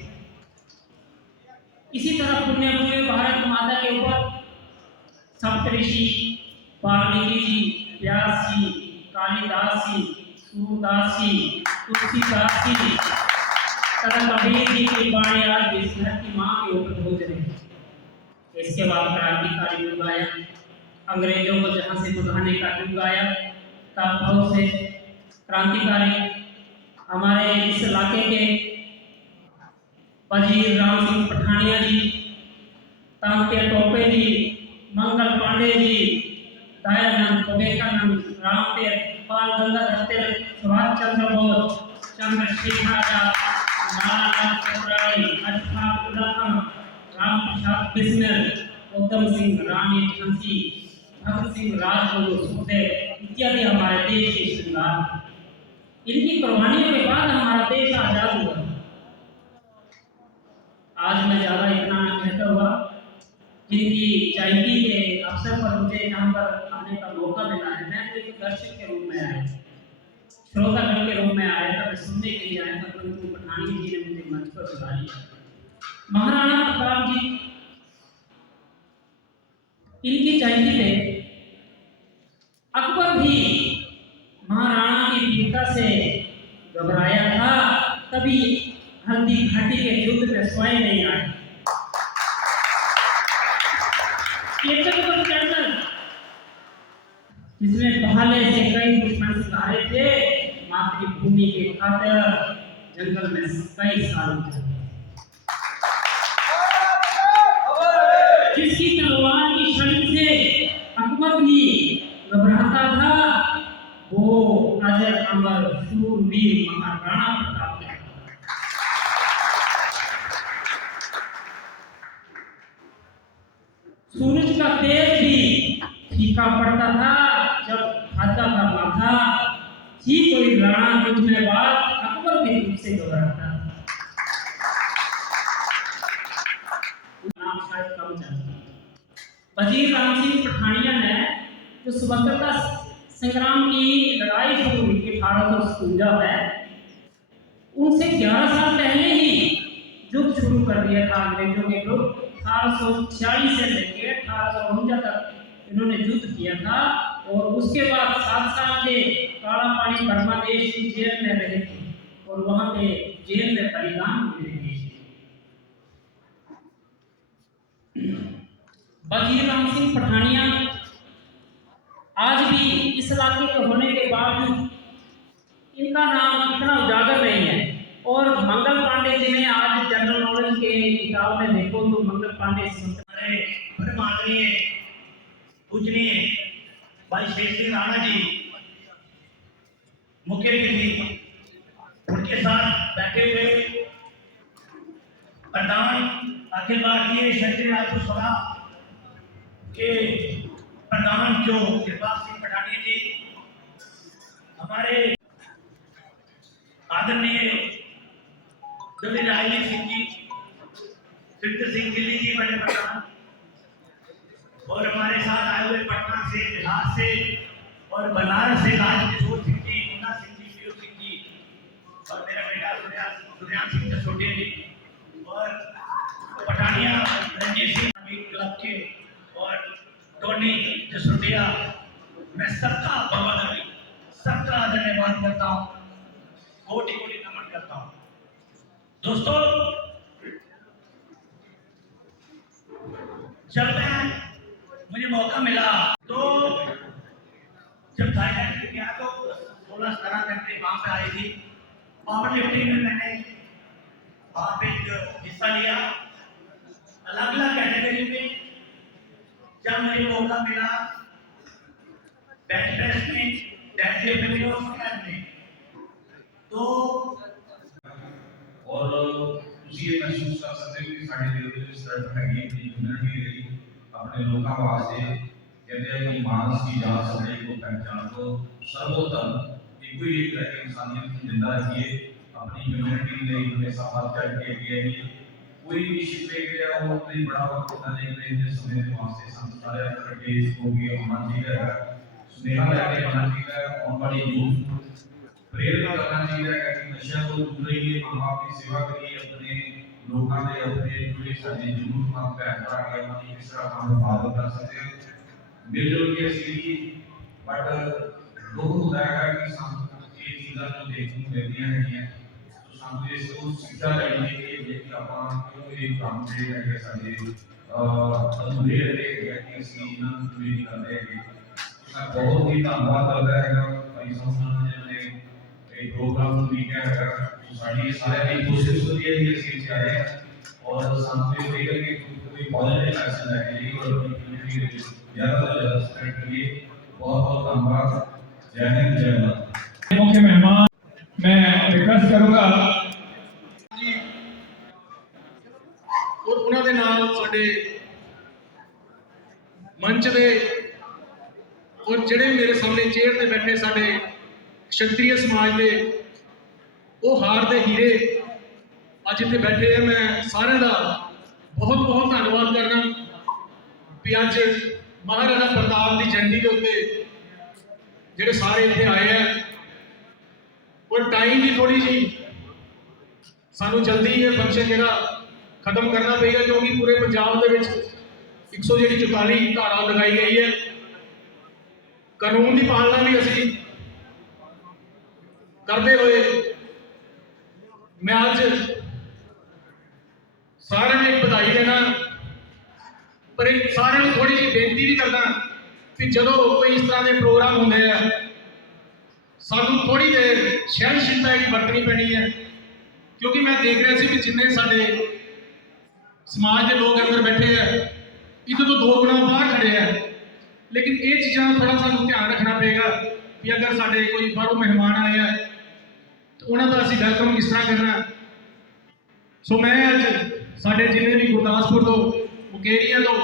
इसी तरह पुण्य भूमि भारत माता के ऊपर सप्तऋषि वाल्मीकि जी, व्यास जी, कालिदास जी, सूरदास जी, तुलसीदास जी तथा कबीर जी की वाणी आज इस धरती मां के ऊपर गूंज रही है। इसके बाद क्रांतिकारी युग आया, अंग्रेजों को जहां से भगाने का युग आया, तब बहुत से क्रांतिकारी हमारे इस इलाके के वजीर राम सिंह पठानिया जी, तांत्या टोपे जी, मंगल पांडे जी, दयानंद, विवेकानंद, रामदेव, बाल गंगाधर तिलक, सुभाष चंद्र बोस, चंद्रशेखर आजाद, लाला लाजपत राय, अशफाक उल्ला खान, राम प्रसाद बिस्मिल, उधम सिंह, रानी झांसी, भगत सिंह, राजगुरु, सुखदेव इत्यादि हमारे देश के श्रृंगार। इनकी कुर्बानियों के बाद हमारा देश आजाद हुआ। आज मैं ज़्यादा इतना कहता हुआ, जिनकी जयंती के अवसर पर मुझे यहाँ पर आने का मौका मिला है, मैं तो एक दर्शक के रूप में आया, श्रोतागण के रूप में आया था, मैं सुनने के लिए आया था, परंतु पठानी जी ने मुझे मंच पर बुला लिया। महाराणा प्रताप जी, इनकी जयंती पे अकबर भी महाराणा की वीरता से घबराया था, तभी हल्दी घाटी के युद्ध में स्वयं नहीं आए। जिसमें पहले से कई दुश्मन सितारे थे, मातृभूमि के खातिर जंगल में कई साल थे। जिसकी तलवार की शरण से अकबर भी घबराता था, वो अजय अमर शूरवीर महाराणा प्रताप था। सूरज का तेज भी फीका पड़ता था जब खाता था माथा, ही कोई राणा युद्ध में बात अकबर भी तुमसे घबराता था। नाम शायद कम जानता। वजीर राम सिंह पठानिया ने जो स्वतंत्रता संग्राम की लड़ाई शुरू हुई थी 1857 में, उनसे 11 साल पहले ही युद्ध शुरू कर दिया था अंग्रेजों के लोग। 1846 से लेकर 1849 तक इन्होंने युद्ध किया था, और उसके बाद 7 साल के काला पानी बर्मा देश की जेल में रहे थे, और वहां पे जेल में बलिदान हुए थे। वजीर राम सिंह पठानिया आज भी इस इलाके के होने के बावजूद इनका नाम इतना उजागर नहीं है। और मंगल पांडे जी ने आज जनरल नॉलेज के किताब में देखो तो मंगल पांडे माननीय पूजनीय भाई शेर सिंह राणा जी मुख्य अतिथि, उनके साथ बैठे हुए प्रधान अखिल भारतीय क्षत्रिय राजपूत सभा के प्रधान जो दिलबाग सिंह पठानिया जी, हमारे आदरणीय राजवीर सिंह जी, सिद्ध सिंह दिल्ली जी बड़े प्रधान, और हमारे साथ आए हुए पटना से, बिहार से और बनारस से राजकिशोर सिंह जी, मुन्ना सिंह जी, पीयू सिंह जी, और मेरा बेटा सुरयान सिंह जसोटिया जी, और पठानिया रंजीत सिंह क्लब के, और टोनी जसोटिया, मैं सबका बहुत सबका धन्यवाद करता हूँ, कोटि कोटि नमन करता हूँ। दोस्तों, जब मुझे मौका मिला तो जब थाईलैंड में गया तो 16-17 घंटे वहां पे आई थी। पावर लिफ्टिंग में मैंने वहां पे हिस्सा लिया, अलग अलग कैटेगरी में। जब मुझे मौका मिला बेंच प्रेस में, डेडलिफ्ट में और स्क्वाट में, तो और ਤੁਸੀਂ महसूस कर सकते हो कि साढ़े दिल ਦੇ ਸਟਰਟ ਹੈਗੀ ਹੈ ਕਮਿਊਨਿਟੀ ਲਈ अपने लोगों वास्ते कहते हैं कि मानस की जान सदैव को पहचान को सर्वोत्तम एक ही एक रहे इंसानियत को जिंदा रखिए, अपनी कम्युनिटी ने हमेशा बात करके गए हैं, कोई भी शिकवे गया वो अपनी बड़ा वक्त होता नहीं है, जिस समय के वास्ते संस्कार करके हो गया होना चाहिए, स्नेहा लेके होना चाहिए, और बड़ी यूथ प्रेरित करना चाहिए कि नशा को दूर रहिए, माँ बाप की सेवा करिए, अपने लोगों ने अपने पूरे सारे जरूरतमंद पैसा के अपनी किस तरह हम इबादत कर सकते हैं, मिलजुल के सीखी। बट दुख होता है कि ये चीज़ें जो देखने को मिलती हैं, तो सामने इसको शिक्षा लेने के लिए कि अपन क्यों ये काम दे रहे हैं, सारे अधूरे रहे हैं कि इसकी ना पूरी करते हैं। बहुत ही धन्यवाद करता है भाई साहब ने एक प्रोग्राम भी किया है, सारी सारे की कोशिश होती है कि सीख जाए और सामने देखकर कि कोई पॉजिटिव एक्शन है और कम्युनिटी ज़्यादा से ज़्यादा स्प्रेड करिए। बहुत बहुत धन्यवाद। जय हिंद, जय भारत। मुख्य मेहमान मैं रिक्वेस्ट करूंगा जी और उन्होंने नाल साडे मंच दे और ਜਿਹੜੇ मेरे सामने चेयर ते बैठे साडे क्षत्रिय समाज के वो हार दे हीरे अज इतने बैठे हैं। मैं सारे का बहुत बहुत धन्यवाद करना भी अज महाराणा प्रताप की जयंती के उत्ते जेडे सारे इतने आए हैं। और टाइम भी थोड़ी जी सानू जल्दी ये फंक्शन जरा खत्म करना पेगा, क्योंकि पूरे पंजाब के 144 धारा लगाई गई है। कानून की पालना भी असी करते हुए मैं आज सारे ने एक बधाई देना, पर एक सारे थोड़ी जी बेनती भी करना कि जो कोई इस तरह के प्रोग्राम होंगे हैं सानू थोड़ी देर सहनशीलता की बरतनी पैनी है, क्योंकि मैं देख रहा सी कि जिन्ने साडे समाज के लोग अंदर बैठे हैं इधर तो 2 गुना बाहर खड़े हैं। लेकिन ये चीज़ों का थोड़ा सानू ध्यान रखना पेगा कि अगर साडे कोई बाहरों मेहमान आए हैं तो उन्होंने का असीं वेलकम किस तरह करना। सो मैं अज साडे जिन्ने भी गुरदासपुर तो मुकेरिया तो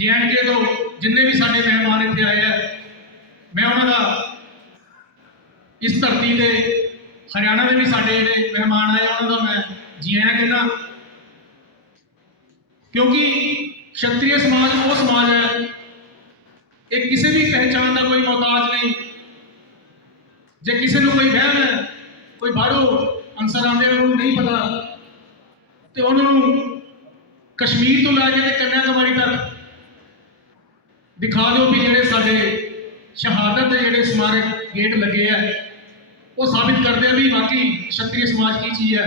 JNK तो जिन्ने भी साडे मेहमान इत्थे आए हैं मैं उन्होंने इस धरती से हरियाणा में भी साडे मेहमान आए उन्होंने मैं जी आया कहना, क्योंकि क्षत्रिय समाज वो समाज है एक किसी भी पहचान का कोई मोहताज नहीं। जे किसी को कोई वहम है कोई बाहरों अंसर आते उन्होंने नहीं पता तो उन्होंने कश्मीर तो लैके कन्याकुमारी तक दिखा दो भी जेडे साडे शहादत के जेडे स्मारक गेट लगे हैं वो साबित करते हैं भी वाकई क्षत्रिय समाज की चीज़ है।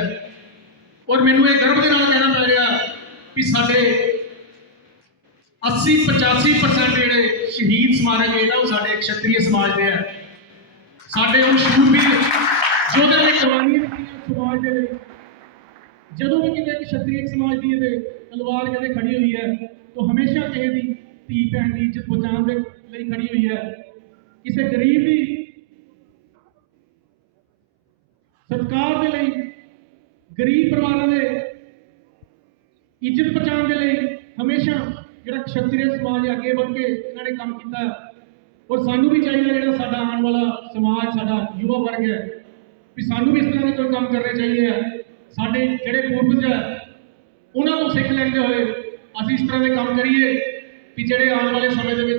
और मैनू ये गर्व के नाल कहना पै रहा भी साडे 80-85% जेडे शहीद स्मारक है ना वो साडे क्षत्रिय समाज के हैं। साडे उन शूरवीर योद्धा ने कुर्बानियां दित्तियां समाज के लिए। जदों भी किसी क्षत्रिय समाज की तलवार कदे खड़ी हुई है तो हमेशा किसी की धी भैन की इज्जत बचाने के लिए खड़ी हुई है। किसी गरीब की सत्कार के लिए गरीब परिवारों के इज्जत बचाने के लिए हमेशा जो क्षत्रिय समाज अगे बढ़ के इन्होंने काम किया। और सानू भी चाहिए जो साडा आने वाला समाज साडा युवा वर्ग है भी सानू भी इस तरह के कोई काम करने चाहिए। साडे जेडे पूर्वज है उन्होंने तो सीख लेंदे हुए असीं इस तरह के काम करिए भी जेडे आने वाले समय के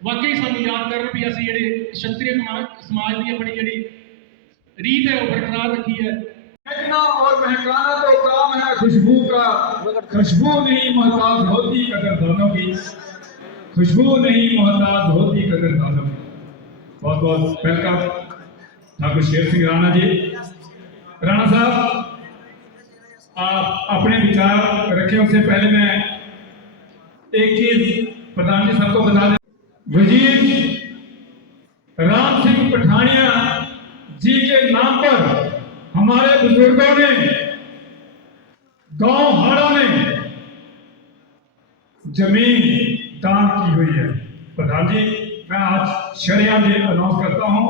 वाकई सानू याद करन भी असीं जेडे क्षत्रिय समाज की अपनी जी रीत है वो बरकरार रखी है। महकना और महकाना तो काम है खुशबू का, खुशबू नहीं मोहताज होती कदरदानों की, खुशबू नहीं मोहताज होती कदरदानों की। बहुत बहुत वेलकम ठाकुर शेर सिंह राणा जी। राणा साहब आप अपने विचार रखें उससे पहले मैं एक चीज प्रधान जी सबको बता दें। वजीर राम सिंह पठानिया जी के नाम पर हमारे बुजुर्गों ने गांव हाड़ा में जमीन दान की हुई है। प्रधान जी मैं आज शरियाम ये अनाउंस करता हूं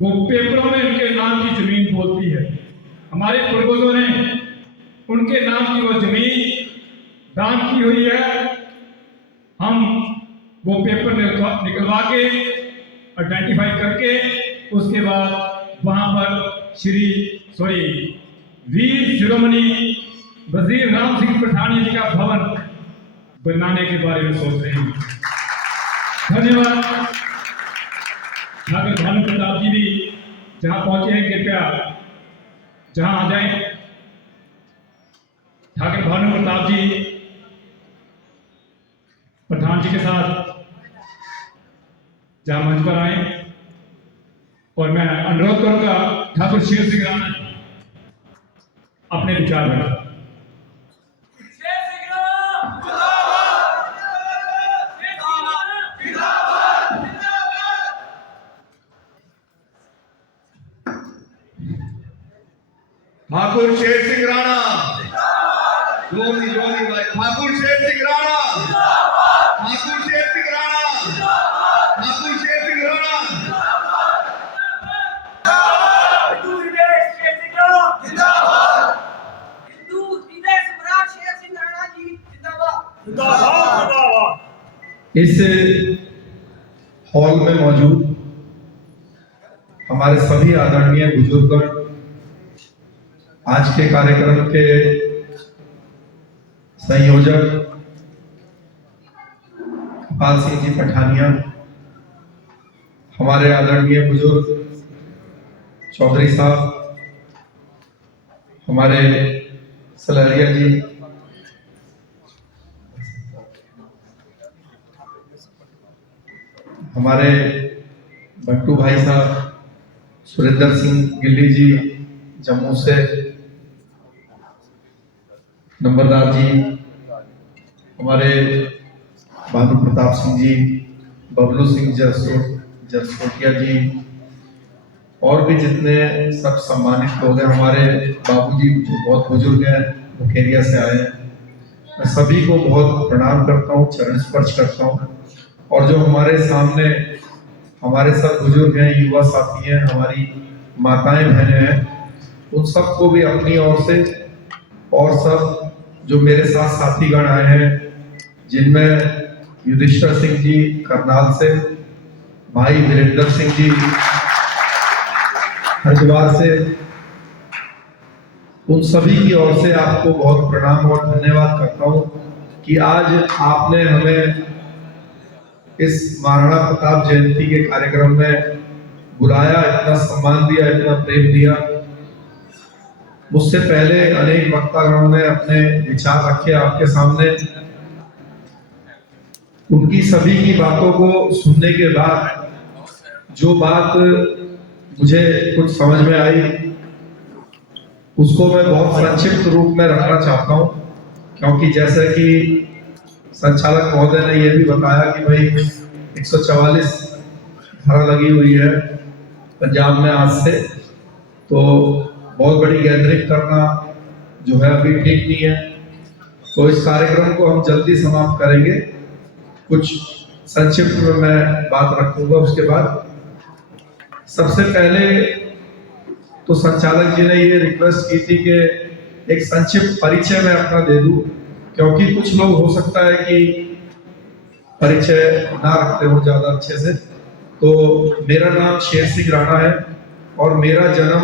वो पेपरों में उनके नाम की जमीन बोलती है। हमारे पूर्वजों ने उनके नाम की वो जमीन दान की हुई है। हम वो पेपर निकलवा के आइडेंटिफाई करके उसके बाद वहां पर वीर शिरोमणि वजीर राम सिंह पठानिया जी का भवन बनाने के बारे में सोच रहे हैं। धन्यवाद। ठाकुर भानु प्रताप जी भी जहां पहुंचे हैं कृपया जहां आ जाएं। ठाकुर भानु प्रताप जी प्रधान जी के साथ जहां मंच पर आए और मैं अनुरोध करूंगा ठाकुर शेर सिंह राणा अपने विचार रखें। ठाकुर शेर सिंह राणा जोनी भाई ठाकुर शेर सिंह राणा ठाकुर शेर सिंह राणा ठाकुर शेर सिंह राणा हिंदू हृदय शेर सिंह राणा जिंदाबाद। हिंदू हृदय सम्राट शेर सिंह राणा जी जिंदाबाद जिंदाबाद। इस हॉल में मौजूद हमारे सभी आदरणीय बुजुर्गगण, आज के कार्यक्रम के संयोजक कपाल सिंह जी पठानिया, हमारे आदरणीय बुजुर्ग चौधरी साहब, हमारे सलहरिया जी, हमारे भट्टू भाई साहब, सुरेंद्र सिंह गिल्ली जी जम्मू से, नंबरदार जी, हमारे भानु प्रताप सिंह जी, बबलू सिंह जरसोटिया जी, और भी जितने सब सम्मानित लोग हैं, हमारे बाबूजी जो बहुत बुजुर्ग हैं, मुखेरिया से आए हैं, मैं सभी को बहुत प्रणाम करता हूँ, चरण स्पर्श करता हूँ। और जो हमारे सामने हमारे सब बुजुर्ग हैं, युवा साथी हैं, हमारी माताएं बहनें हैं, उन सबको भी अपनी ओर से, और सब जो मेरे साथ साथीगण आए हैं, जिनमें युधिष्ठिर सिंह जी करनाल से, भाई वीरेंद्र सिंह जी हरिद्वार से, उन सभी की ओर से आपको बहुत प्रणाम और धन्यवाद करता हूं कि आज आपने हमें इस महाराणा प्रताप जयंती के कार्यक्रम में बुलाया, इतना सम्मान दिया, इतना प्रेम दिया। मुझसे पहले अनेक वक्तागणों ने अपने विचार रखे आपके सामने, उनकी सभी की बातों को सुनने के बाद जो बात मुझे कुछ समझ में आई, उसको मैं बहुत संक्षिप्त रूप में रखना चाहता हूं, क्योंकि जैसे कि संचालक महोदय ने यह भी बताया कि भाई 144 धारा लगी हुई है पंजाब में आज से, तो बहुत बड़ी गैदरिंग करना जो है अभी ठीक नहीं है। तो इस कार्यक्रम को हम जल्दी समाप्त करेंगे। कुछ संक्षिप्त में मैं बात रखूंगा। उसके बाद सबसे पहले तो संचालक जी ने ये रिक्वेस्ट की थी कि एक संक्षिप्त परिचय मैं अपना दे दूं, क्योंकि कुछ लोग हो सकता है कि परिचय ना रखते हो ज्यादा अच्छे से। तो मेरा नाम शेर सिंह राणा है और मेरा जन्म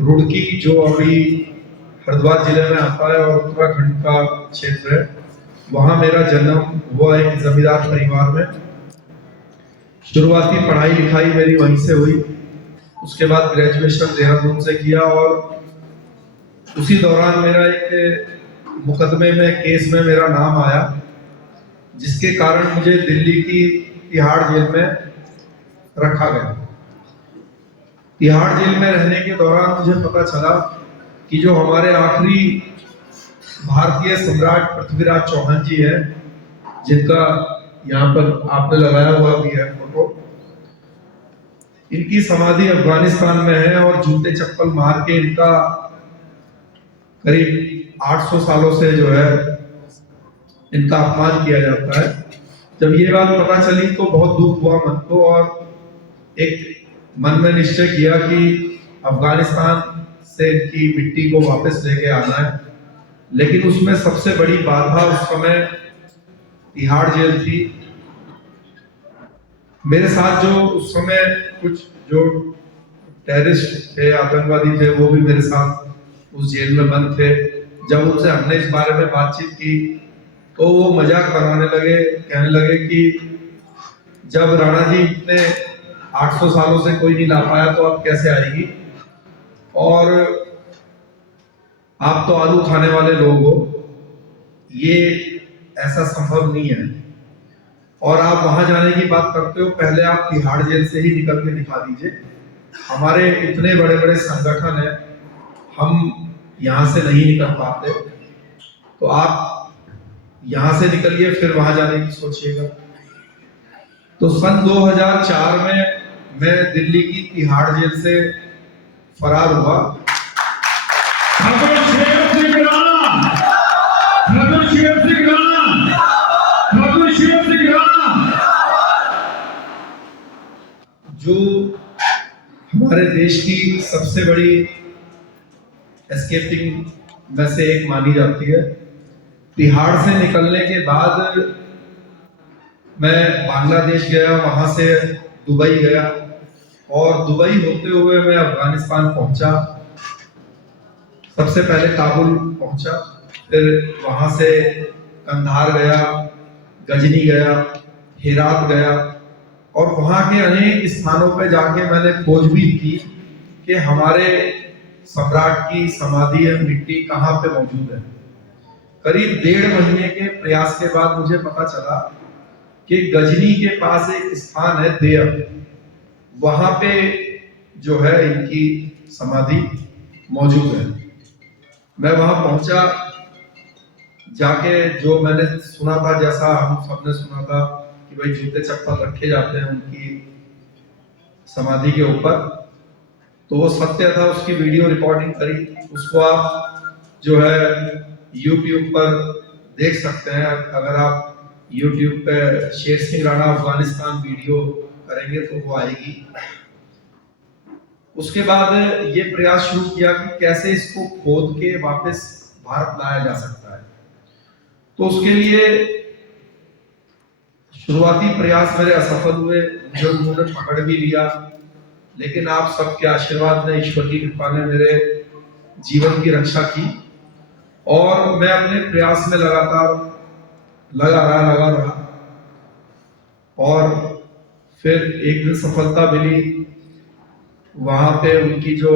रुड़की, जो अभी हरिद्वार जिले में आता है और उत्तराखंड का क्षेत्र है, वहां मेरा जन्म हुआ एक जमींदार परिवार में। शुरुआती पढ़ाई लिखाई मेरी वहीं से हुई, उसके बाद ग्रेजुएशन देहरादून से किया, और उसी दौरान मेरा एक मुकदमे में, केस में मेरा नाम आया, जिसके कारण मुझे दिल्ली की तिहाड़ जेल में रखा गया। तिहाड़ जेल में रहने के दौरान मुझे पता चला कि जो हमारे आखिरी भारतीय सम्राट पृथ्वीराज चौहान जी हैं, जिनका यहाँ पर आपने लगाया हुआ भी है फोटो, इनकी समाधि अफगानिस्तान में है और जूते चप्पल मार के इनका करीब 800 सालों से जो है इनका अपमान किया जाता है। जब ये बात पता चली तो बहुत दुख हुआ मन को, और एक मन में निश्चय किया कि अफगानिस्तान से इनकी मिट्टी को वापस लेके आना है। लेकिन उसमें सबसे बड़ी बाधा उस समय तिहाड़ जेल थी। मेरे साथ जो उस समय कुछ जो टेररिस्ट थे, आतंकवादी थे, वो भी मेरे साथ उस जेल में बंद थे। जब उनसे हमने इस बारे में बातचीत की तो वो मजाक बनाने लगे, कहने लगे कि जब राणा जी इतने 800 सालों से कोई नहीं ला पाया तो अब कैसे आएगी, और आप तो आलू खाने वाले लोग हो, ये ऐसा संभव नहीं है, और आप वहां जाने की बात करते हो, पहले आप तिहाड़ जेल से ही निकल के दिखा दीजिए। हमारे इतने बड़े बड़े संगठन है, हम यहाँ से नहीं निकल पाते, तो आप यहाँ से निकलिए, फिर वहां जाने की सोचिएगा। तो सन 2004 में मैं दिल्ली की तिहाड़ जेल से फरार हुआ। जो हमारे देश की सबसे बड़ी एस्केपिंग में से एक मानी जाती है। तिहाड़ से निकलने के बाद मैं बांग्लादेश गया, वहां से दुबई गया, और दुबई होते हुए मैं अफगानिस्तान पहुंचा। सबसे पहले काबुल पहुंचा, फिर वहां से कंधार गया, गजनी गया, हेरात गया और वहां के अनेक स्थानों पर जाके मैंने खोजबीन की कि हमारे सम्राट की समाधि या मिट्टी कहाँ पे मौजूद है। करीब 1.5 महीने के प्रयास के बाद मुझे पता चला कि गजनी के पास एक स्थान है देव, वहां पे जो है इनकी समाधि मौजूद है। मैं वहां पहुंचा, जाके जो मैंने सुना था, जैसा हम सबने सुना था कि भाई जूते चप्पल रखे जाते हैं उनकी समाधि के ऊपर, तो वो सत्य था। उसकी वीडियो रिकॉर्डिंग करी, उसको आप जो है YouTube पर देख सकते हैं। अगर आप YouTube पे शेर सिंह राणा अफगानिस्तान वीडियो करेंगे तो वो आएगी। उसके बाद ये प्रयास शुरू किया कि कैसे इसको खोद के वापस भारत लाया जा सकता है। तो उसके लिए शुरुआती प्रयास मेरे असफल हुए, मुझे उन्होंने पकड़ भी लिया, लेकिन आप सबके आशीर्वाद ने, ईश्वर की कृपा ने मेरे जीवन की रक्षा की और मैं अपने प्रयास में लगातार लगा रहा और फिर एक दिन सफलता मिली। वहां पे उनकी जो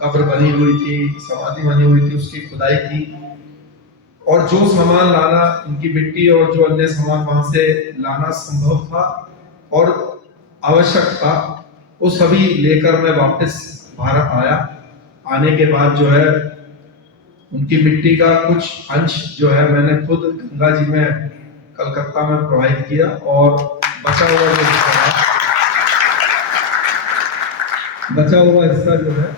कब्र बनी हुई थी, समाधि बनी हुई थी, उसकी खुदाई की और जो सामान लाना, उनकी मिट्टी और जो अन्य सामान वहां से लाना संभव था और आवश्यक था, वो सभी लेकर मैं वापस भारत आया। आने के बाद जो है उनकी मिट्टी का कुछ अंश जो है मैंने खुद गंगा जी में कलकत्ता में प्रवाहित किया और बचा हुआ हिस्सा जो है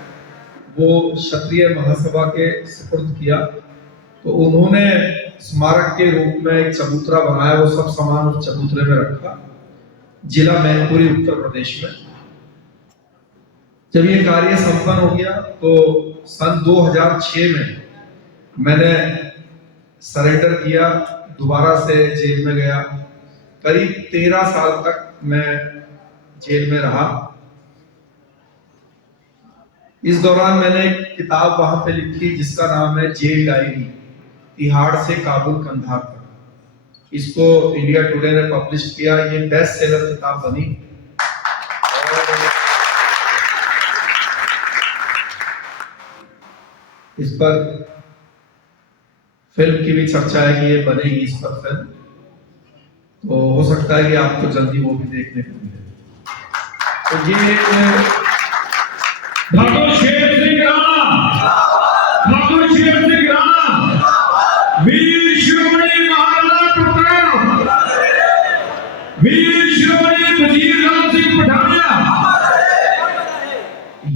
वो क्षत्रिय महासभा के सुपुर्द किया। तो उन्होंने स्मारक के रूप में एक चबूतरा बनाया, वो सब सामान उस चबूतरे में रखा, जिला मैनपुरी उत्तर प्रदेश में। जब ये कार्य संपन्न हो गया तो सन 2006 में मैंने सरेंडर किया, दोबारा से जेल में गया। करीब 13 साल तक मैं जेल में रहा। इस दौरान मैंने एक किताब वहां पे लिखी जिसका नाम है जेल डायरी, तिहाड़ से काबुल कंधार तक। इसको इंडिया टुडे ने पब्लिश किया, ये बेस्ट सेलर किताब बनी और इस पर फिल्म की भी चर्चा है कि ये बनेगी इस पर फिल्म, तो हो सकता है कि आपको जल्दी वो भी देखने को मिले। तो ये ठाकुर शेर सिंह राणा, ठाकुर शेर सिंह राणा, वीर शिरोमणि महाराणा प्रताप, वीर शिरोमणि वजीर राम सिंह पठानिया।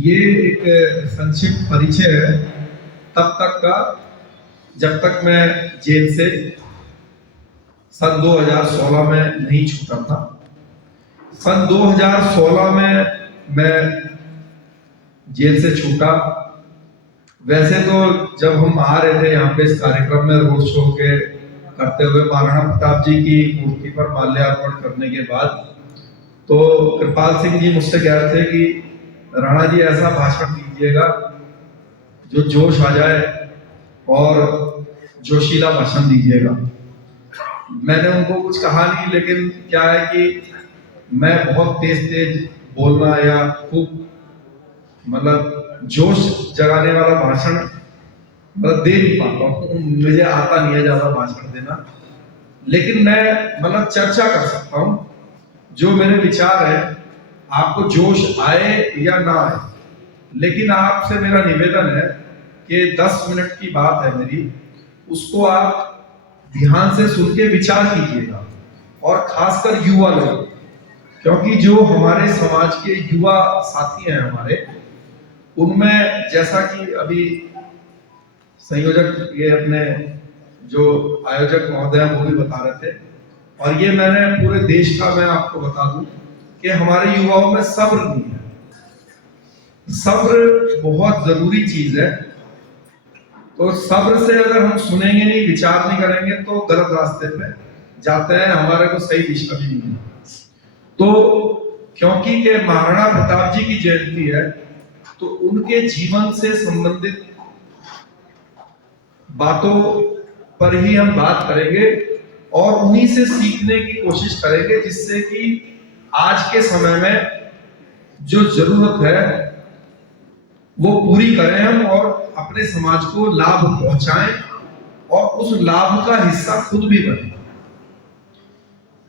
ये एक संक्षिप्त परिचय है तब तक का जब तक मैं जेल से सन 2016 में नहीं छूटा था। सन 2016 में मैं जेल से छूटा। वैसे तो जब हम आ रहे थे यहाँ पे इस कार्यक्रम में रोड शो के करते हुए महाराणा प्रताप जी की मूर्ति पर माल्यार्पण करने के बाद, तो कृपाल सिंह जी मुझसे कह रहे थे कि राणा जी ऐसा भाषण दीजिएगा जो जोश आ जाए और जोशीला भाषण दीजिएगा। मैंने उनको कुछ कहा नहीं, लेकिन क्या है कि मैं बहुत तेज बोलना या खूब मतलब जोश जगाने वाला भाषण मतलब दे नहीं पाता हूँ, मुझे आता नहीं है ज्यादा भाषण देना, लेकिन मैं मतलब चर्चा कर सकता हूँ। जो मेरे विचार है, आपको जोश आए या ना आए, लेकिन आपसे मेरा निवेदन है कि 10 मिनट की बात है मेरी, उसको आप ध्यान से सुन के विचार कीजिएगा और खासकर युवा लोग, क्योंकि जो हमारे समाज के युवा साथी हैं हमारे, उनमें जैसा कि अभी संयोजक ये अपने जो आयोजक महोदय वो भी बता रहे थे, और ये मैंने पूरे देश का मैं आपको बता दूं कि हमारे युवाओं में सब्र नहीं है। सब्र बहुत जरूरी चीज है। तो सब्र से अगर हम सुनेंगे नहीं, विचार नहीं करेंगे, तो गलत रास्ते पे जाते हैं, हमारे को सही दिशा भी नहीं है। तो क्योंकि के महाराणा प्रताप जी की जयंती है, तो उनके जीवन से संबंधित बातों पर ही हम बात करेंगे और उन्हीं से सीखने की कोशिश करेंगे, जिससे कि आज के समय में जो जरूरत है वो पूरी करें हम और अपने समाज को लाभ पहुंचाएं और उस लाभ का हिस्सा खुद भी बने।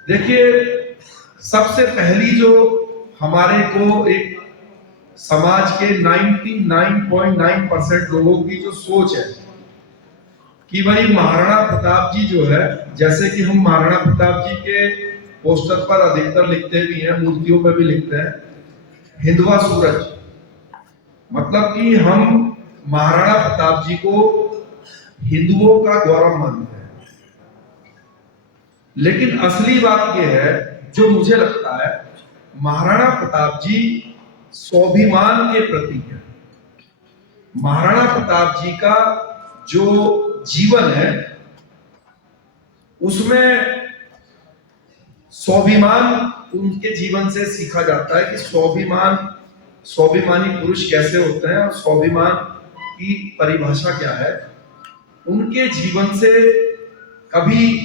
देखिए, सबसे पहली जो हमारे को एक समाज के 99.9% लोगों की जो सोच है कि भाई महाराणा प्रताप जी जो है, जैसे कि हम महाराणा प्रताप जी के पोस्टर पर अधिकतर लिखते भी हैं, मूर्तियों पर भी लिखते हैं, हिंदवा सूरज, मतलब कि हम महाराणा प्रताप जी को हिंदुओं का गौरव मानते हैं। लेकिन असली बात यह है, जो मुझे लगता है, महाराणा प्रताप जी स्वाभिमान के प्रतीक है। महाराणा प्रताप जी का जो जीवन है उसमें स्वाभिमान उनके जीवन से सीखा जाता है कि स्वाभिमानी पुरुष कैसे होते हैं और स्वाभिमान की परिभाषा क्या है। उनके जीवन से कभी,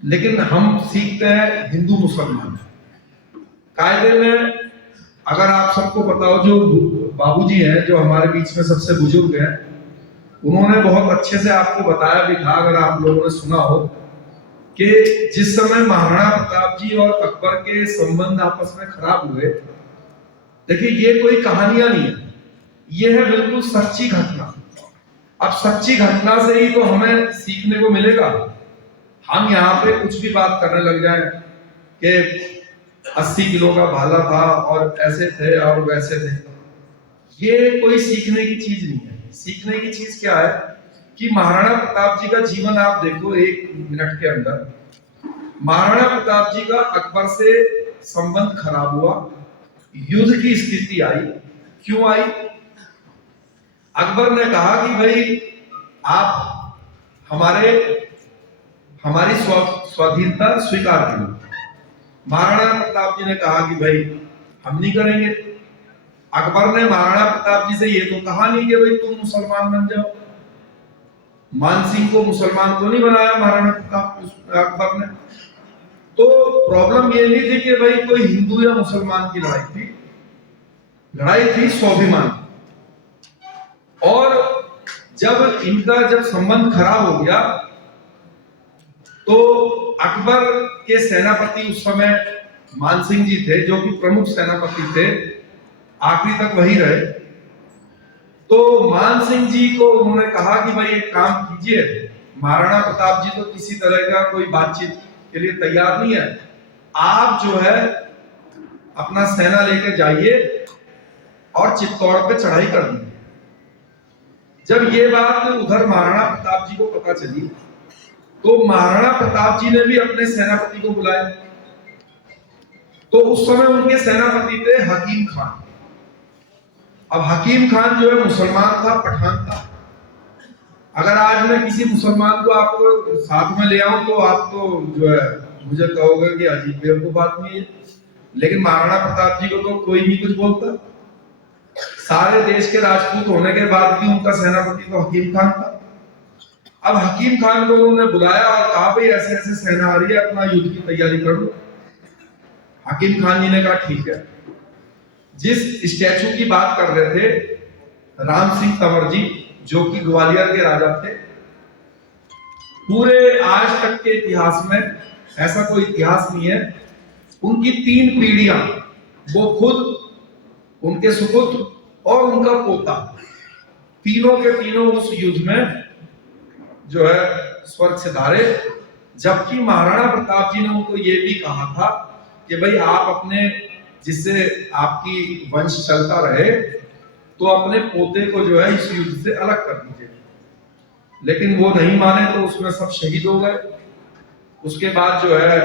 लेकिन हम सीखते हैं हिंदू मुसलमान कायदे में। अगर आप सबको पता हो, जो बाबूजी हैं, जो हमारे बीच में सबसे बुजुर्ग हैं, उन्होंने बहुत अच्छे से आपको बताया भी था, अगर आप लोगों ने सुना हो, कि जिस समय महाराणा प्रताप जी और अकबर के संबंध आपस में खराब हुए, देखिए ये कोई कहानियां नहीं है, ये है बिल्कुल सच्ची घटना। अब सच्ची घटना से ही तो हमें सीखने को मिलेगा। हम यहाँ पे कुछ भी बात करने लग जाएं कि 80 किलो का भाला था और ऐसे थे और वैसे थे, ये कोई सीखने की चीज नहीं है। सीखने की चीज क्या है कि महाराणा प्रताप जी का जीवन आप देखो 1 मिनट के अंदर। महाराणा प्रताप जी का अकबर से संबंध खराब हुआ, युद्ध की स्थिति आई। क्यों आई? अकबर ने कहा कि भाई आप हमारी स्वाधीनता स्वीकार करो। महाराणा प्रताप जी ने कहा कि भाई हम नहीं करेंगे। अकबर ने महाराणा प्रताप जी से ये तो कहा नहीं कि भाई तुम मुसलमान बन जाओ। मानसिंह को मुसलमान को नहीं बनाया महाराणा प्रताप अकबर ने। तो प्रॉब्लम ये नहीं थी कि भाई कोई हिंदू या मुसलमान की लड़ाई थी, लड़ाई थी स्वाभिमान। और जब संबंध खराब हो गया तो अकबर के सेनापति उस समय मानसिंह जी थे, जो कि प्रमुख सेनापति थे, आखिरी तक वही रहे। तो मानसिंह जी को उन्होंने कहा कि भाई एक काम कीजिए, महाराणा प्रताप जी तो किसी तरह का कोई बातचीत के लिए तैयार नहीं है, आप जो है अपना सेना लेकर जाइए और चित्तौड़ पे चढ़ाई कर दीजिए। जब ये बात उधर महाराणा प्रताप जी को पता चली तो महाराणा प्रताप जी ने भी अपने सेनापति को बुलाया। तो उस समय उनके सेनापति थे हकीम खान। अब हकीम खान जो है मुसलमान था, पठान था। अगर आज मैं किसी मुसलमान को आपको साथ में ले आऊं तो आप तो जो है मुझे कहोगे कि अजीब बेवकूफ आदमी है, लेकिन महाराणा प्रताप जी को तो कोई नहीं कुछ बोलता। सारे देश के राजपूत होने के बाद भी उनका सेनापति तो हकीम खान था। अब हकीम खान को उन्होंने बुलाया और कहा भाई ऐसे ऐसे सेना आ रही है, अपना युद्ध की तैयारी कर लो। हकीम खान जी ने कहा ठीक है। जिस स्टैचू की बात कर रहे थे राम सिंह तंवर जी, जो कि ग्वालियर के राजा थे, पूरे आज तक के इतिहास में ऐसा कोई इतिहास नहीं है, उनकी 3 पीढ़ियां, वो खुद, उनके सुपुत्र और उनका पोता, तीनों के तीनों उस युद्ध में जो है स्वर्ग से धारे। जबकि महाराणा प्रताप जी ने उनको ये भी कहा था कि भाई आप अपने, जिससे आपकी वंश चलता रहे, तो अपने पोते को जो है इस युद्ध से अलग कर दीजिए। लेकिन वो नहीं माने तो उसमें सब शहीद हो गए। उसके बाद जो है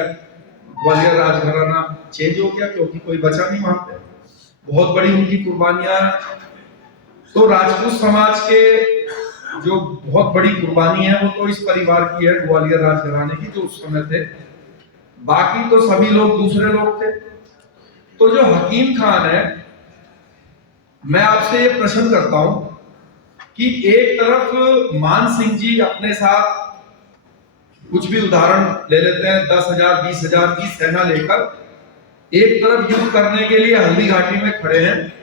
ग्वालियर राजघराना चेंज हो गया, क्योंकि कोई बचा नहीं वहां पे। बहुत बड़ी उनकी कुर्बानियां। तो राजपूत समाज के जो बहुत बड़ी कुर्बानी है वो तो इस परिवार की है, ग्वालियर राजघराने की, जो उस समय थे। बाकी तो सभी लोग दूसरे लोग थे। तो जो हकीम खान है, मैं आपसे ये प्रश्न करता हूं कि एक तरफ मान सिंह जी अपने साथ कुछ भी उदाहरण ले लेते हैं 10,000 20,000 की सेना लेकर एक तरफ युद्ध करने के लिए हल्दी घाटी में खड़े हैं,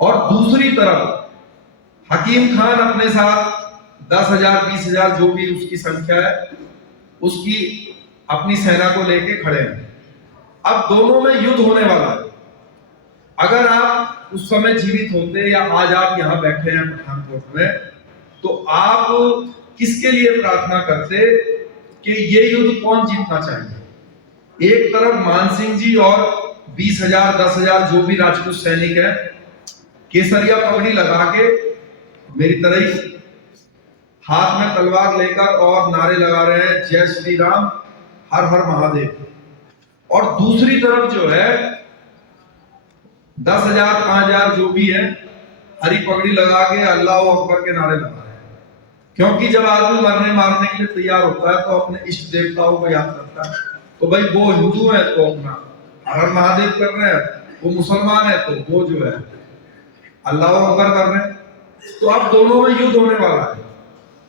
और दूसरी तरफ हकीम खान अपने साथ 10,000 20,000 जो भी उसकी संख्या है उसकी अपनी सेना को लेके खड़े हैं। अब दोनों में युद्ध होने वाला है। अगर आप उस समय जीवित होते या आज आप यहाँ बैठे हैं पठानकोट में, तो आप किसके लिए प्रार्थना करते कि ये युद्ध कौन जीतना चाहिए? एक तरफ मान सिंह जी और 20,000 10,000 जो भी राजपूत सैनिक हैं केसरिया पगड़ी लगा के मेरी तरह ही हाथ में तलवार लेकर और नारे लगा रहे हैं जय श्री राम, हर हर महादेव। और दूसरी तरफ जो है 10,000 5,000 जो भी है हरी पगड़ी लगा के अल्लाह अकबर के नारे लगा रहे हैं। क्योंकि जब आदमी मरने मारने के लिए तैयार होता है तो अपने इष्ट देवताओं को याद करता है। तो भाई वो हिंदू है तो अपना हर हर महादेव कर रहे हैं, वो मुसलमान है तो वो जो है अल्लाह अकबर कर रहे हैं। तो अब दोनों में युद्ध होने वाला है।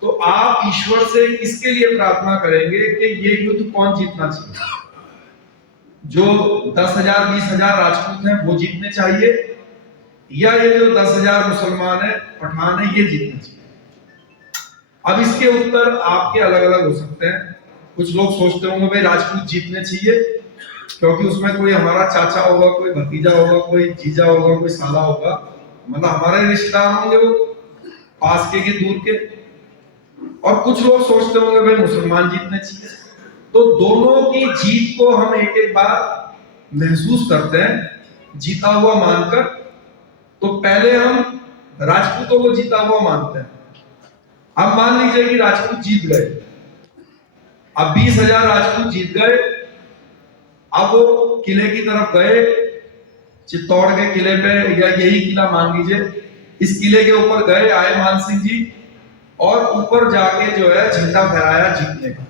तो आप ईश्वर से किसके लिए प्रार्थना करेंगे कि ये युद्ध कौन जीतना चाहिए? जो 10,000 20,000 राजपूत हैं वो जीतने चाहिए, या ये जो 10,000 मुसलमान है पठान है ये जीतने चाहिए? अब इसके उत्तर आपके अलग अलग हो सकते हैं। कुछ लोग सोचते होंगे भाई राजपूत जीतने चाहिए क्योंकि उसमें कोई हमारा चाचा होगा, कोई भतीजा होगा, कोई जीजा होगा, कोई साला होगा, मतलब हमारे रिश्तेदार होंगे वो पास के दूर के। और कुछ लोग सोचते होंगे भाई मुसलमान जीतने चाहिए। तो दोनों की जीत को हम एक एक बार महसूस करते हैं जीता हुआ मानकर। तो पहले हम राजपूतों को जीता हुआ मानते हैं। अब मान लीजिए कि राजपूत जीत गए, अब 20,000 राजपूत जीत गए। अब वो किले की तरफ गए, चित्तौड़ के किले पे, या यही किला मान लीजिए, इस किले के ऊपर गए आए मान सिंह जी, और ऊपर जाके जो है झंडा फहराया जीतने का।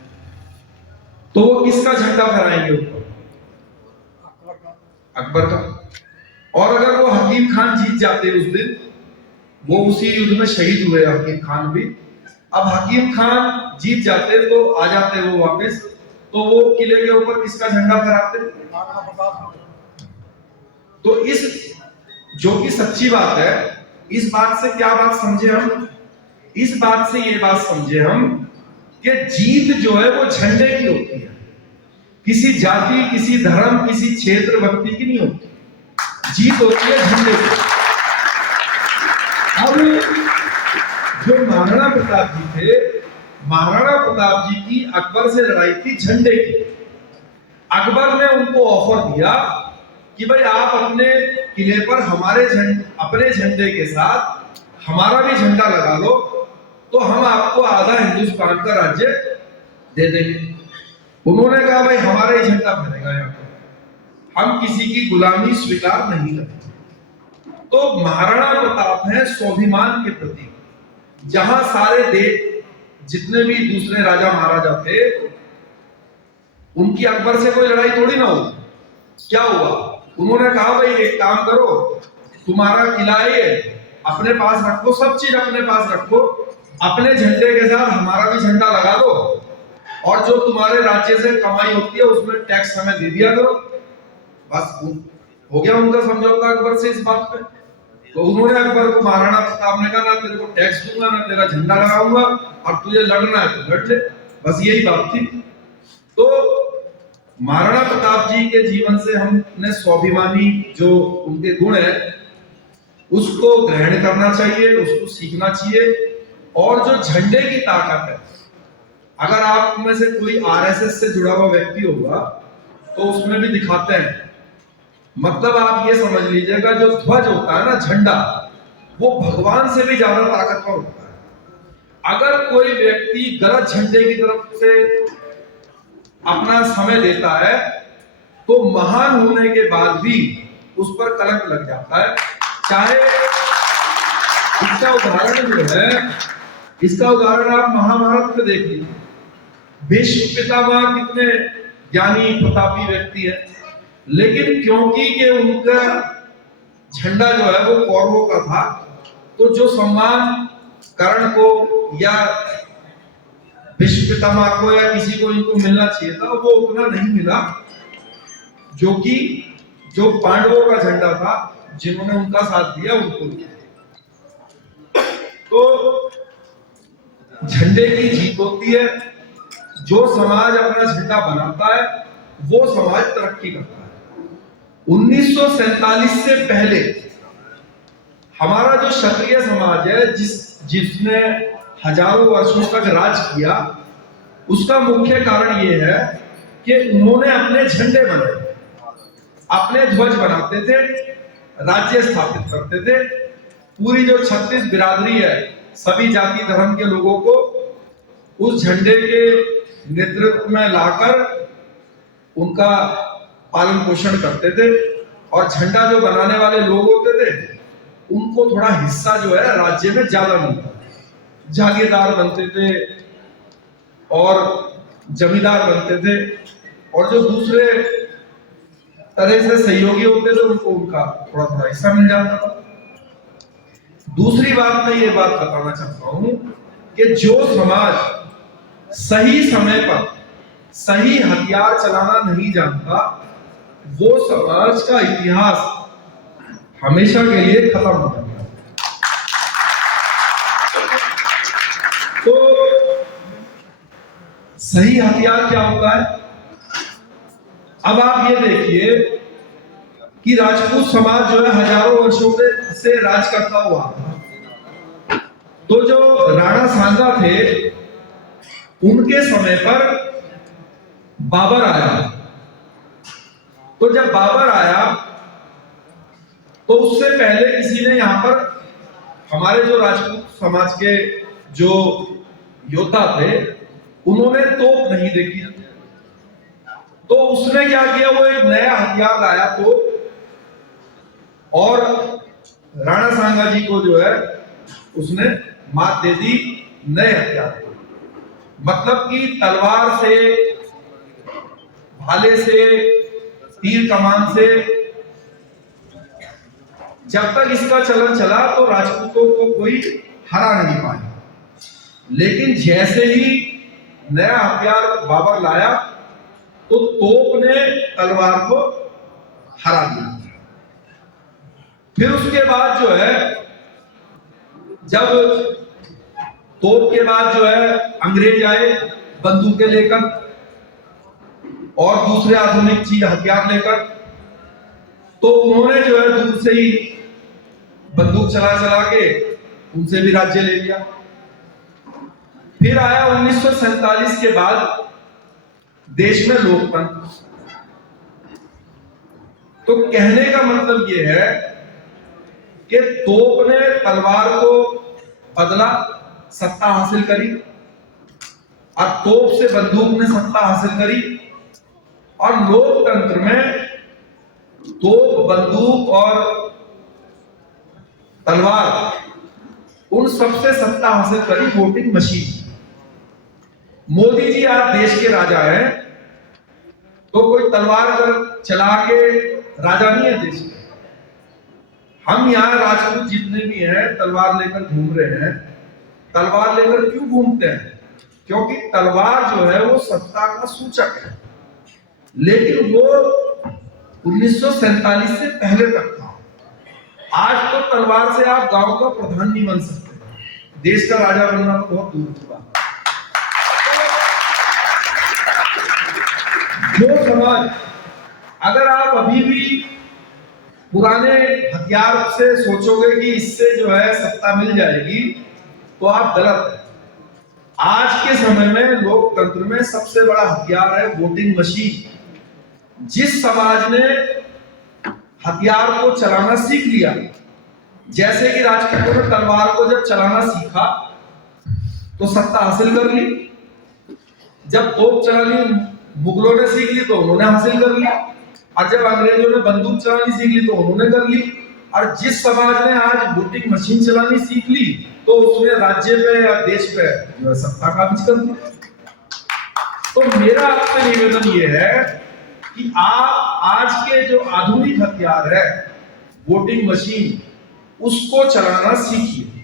तो वो किसका झंडा फहराएंगे ऊपर? अकबर का। और अगर वो हकीम खान जीत जाते उस दिन, वो उसी युद्ध में शहीद हुए हकीम खान भी। अब हकीम खान जीत जाते तो आ जाते वो वापस, तो वो किले के ऊपर किसका झंडा फहराते? तो इस जो कि सच्ची बात है, इस बात से क्या बात समझे हम? इस बात से ये बात समझे हम कि जीत जो है वो झंडे की होती है, किसी जाति, किसी धर्म, किसी क्षेत्र व्यक्ति की नहीं होती। जीत होती है झंडे की। अब जो महाराणा प्रताप जी थे, महाराणा प्रताप जी की अकबर से लड़ाई थी झंडे की। अकबर ने उनको ऑफर दिया कि भाई आप अपने किले पर हमारे अपने झंडे के साथ हमारा भी झंडा लगा लो, तो हम आपको आधा हिंदुस्तान का राज्य दे देंगे। उन्होंने कहा भाई हमारा ही झंडा फहरेगा यहाँ पर, हम किसी की गुलामी स्वीकार नहीं करेंगे। तो महाराणा प्रताप है स्वाभिमान के प्रतीक। जहां सारे देश जितने भी दूसरे राजा महाराजा थे, उनकी अकबर से कोई लड़ाई थोड़ी ना हुई। क्या हुआ? उन्होंने कहा भाई एक काम करो, तुम्हारा किला है अपने पास रखो, सब चीज अपने पास रखो, अपने झंडे के साथ हमारा भी झंडा लगा दो, और जो तुम्हारे राज्य से कमाई होती है उसमें टैक्स हमें दे दिया करो। बस हो गया उनका समझौता अकबर से इस बात पे। तो उन्होंने अकबर को, महाराणा प्रताप ने कहा ना तेरे को टैक्स दूंगा ना तेरा झंडा लगाऊंगा, और तुझे लड़ना है तो लड़ ले। बस यही बात थी। तो महाराणा प्रताप जी के जीवन से हमने स्वाभिमानी जो उनके गुण है उसको ग्रहण करना चाहिए, उसको सीखना चाहिए। और जो झंडे की ताकत है, अगर आप में से कोई आरएसएस से जुड़ा हुआ व्यक्ति होगा तो उसमें भी दिखाते हैं। मतलब आप ये समझ लीजिएगा जो ध्वज होता है ना, झंडा, वो भगवान से भी ज्यादा ताकतवर होता है। अगर कोई व्यक्ति गलत झंडे की तरफ से अपना समय देता है तो महान होने के बाद भी उस पर कलंक लग जाता है। चाहे इसका उदाहरण जो है, इसका उदाहरण आप महाभारत में देख लीजिए। भीष्म पितामह कितने ज्ञानी प्रतापी व्यक्ति है, लेकिन क्योंकि ये उनका झंडा जो है वो कौरवों का था, तो जो सम्मान कर्ण को या भीष्म पितामह को या किसी को इनको मिलना चाहिए था, वो उतना नहीं मिला जो कि जो पांडवों का झंडा था, जिन्होंने उनका साथ दिया उनको दिया। तो झंडे की जीत होती है। जो समाज अपना झंडा बनाता है वो समाज तरक्की करता है। 1947 से पहले हमारा जो क्षत्रिय समाज है, जिसने हजारों वर्षों तक राज किया, उसका मुख्य कारण यह है कि उन्होंने अपने झंडे बनाए, अपने ध्वज बनाते थे, राज्य स्थापित करते थे। पूरी जो 36 बिरादरी है, सभी जाति धर्म के लोगों को उस झंडे के नेतृत्व में लाकर उनका पालन पोषण करते थे। और झंडा जो बनाने वाले लोग होते थे, उनको थोड़ा हिस्सा जो है राज्य में ज्यादा मिलता, जागीरदार बनते थे और जमींदार बनते थे, और जो दूसरे तरह से सहयोगी होते थे उनको उनका थोड़ा थोड़ा हिस्सा मिल जाता था। दूसरी बात मैं ये बात बताना चाहता हूं कि जो समाज सही समय पर सही हथियार चलाना नहीं जानता, वो समाज का इतिहास हमेशा के लिए खत्म हो जाता है। तो सही हथियार क्या होता है? अब आप ये देखिए कि राजपूत समाज जो है हजारों वर्षों से राज करता हुआ, तो जो राणा सांगा थे, उनके समय पर बाबर आया। तो जब बाबर आया तो उससे पहले किसी ने यहां पर हमारे जो राजपूत समाज के जो योद्धा थे, उन्होंने तोप नहीं देखी। तो उसने क्या किया, वो एक नया हथियार लाया तो, और राणा सांगा जी को जो है उसने मात दे दी नए हथियार। मतलब कि तलवार से, भाले से, तीर कमान से जब तक इसका चलन चला तो राजपूतों को कोई हरा नहीं पाया। लेकिन जैसे ही नया हथियार बाबर लाया तो तोप ने तलवार को हरा दिया। फिर उसके बाद जो है, जब तोप के बाद जो है अंग्रेज आए बंदूकें लेकर और दूसरे आधुनिक चीज हथियार लेकर, तो उन्होंने जो है दूर से ही बंदूक चला चला के उनसे भी राज्य ले लिया। फिर आया 1947 के बाद देश में लोकतंत्र। तो कहने का मतलब यह है कि तोप ने तलवार को बदला, सत्ता हासिल करी, और तोप से बंदूक ने सत्ता हासिल करी। और लोकतंत्र में तोप, बंदूक और तलवार, उन सबसे सत्ता हासिल करी वोटिंग मशीन। मोदी जी आज देश के राजा हैं, तो कोई तलवार कर चला के राजा नहीं है देश के। हम यहाँ राजपूत जितने भी हैं तलवार लेकर घूम रहे हैं। तलवार लेकर क्यों घूमते हैं? क्योंकि तलवार जो है वो सत्ता का सूचक है। लेकिन वो 1947 से पहले तक था। आज तो तलवार से आप गांव का प्रधान नहीं बन सकते, देश का राजा बनना तो बहुत दूर की बात। जो समाज, अगर आप अभी भी पुराने हथियार से सोचोगे कि इससे जो है सत्ता मिल जाएगी, तो आप गलत है। आज के समय में लोकतंत्र में सबसे बड़ा हथियार है वोटिंग मशीन। जिस समाज ने हथियार को चलाना सीख लिया, जैसे कि राजपूतों ने तलवार को जब चलाना सीखा तो सत्ता हासिल कर ली। जब तोप चलानी मुगलों ने सीख ली तो उन्होंने हासिल कर लिया, और जब अंग्रेजों ने बंदूक चलानी सीख ली तो उन्होंने कर ली। और जिस समाज ने आज वोटिंग मशीन चलानी सीख ली, तो उसने राज्य पे या देश पे जो है सत्ता काबिज कर दी। तो मेरा आपसे निवेदन ये है कि आप आज के जो आधुनिक हथियार है वोटिंग मशीन, उसको चलाना सीखिए।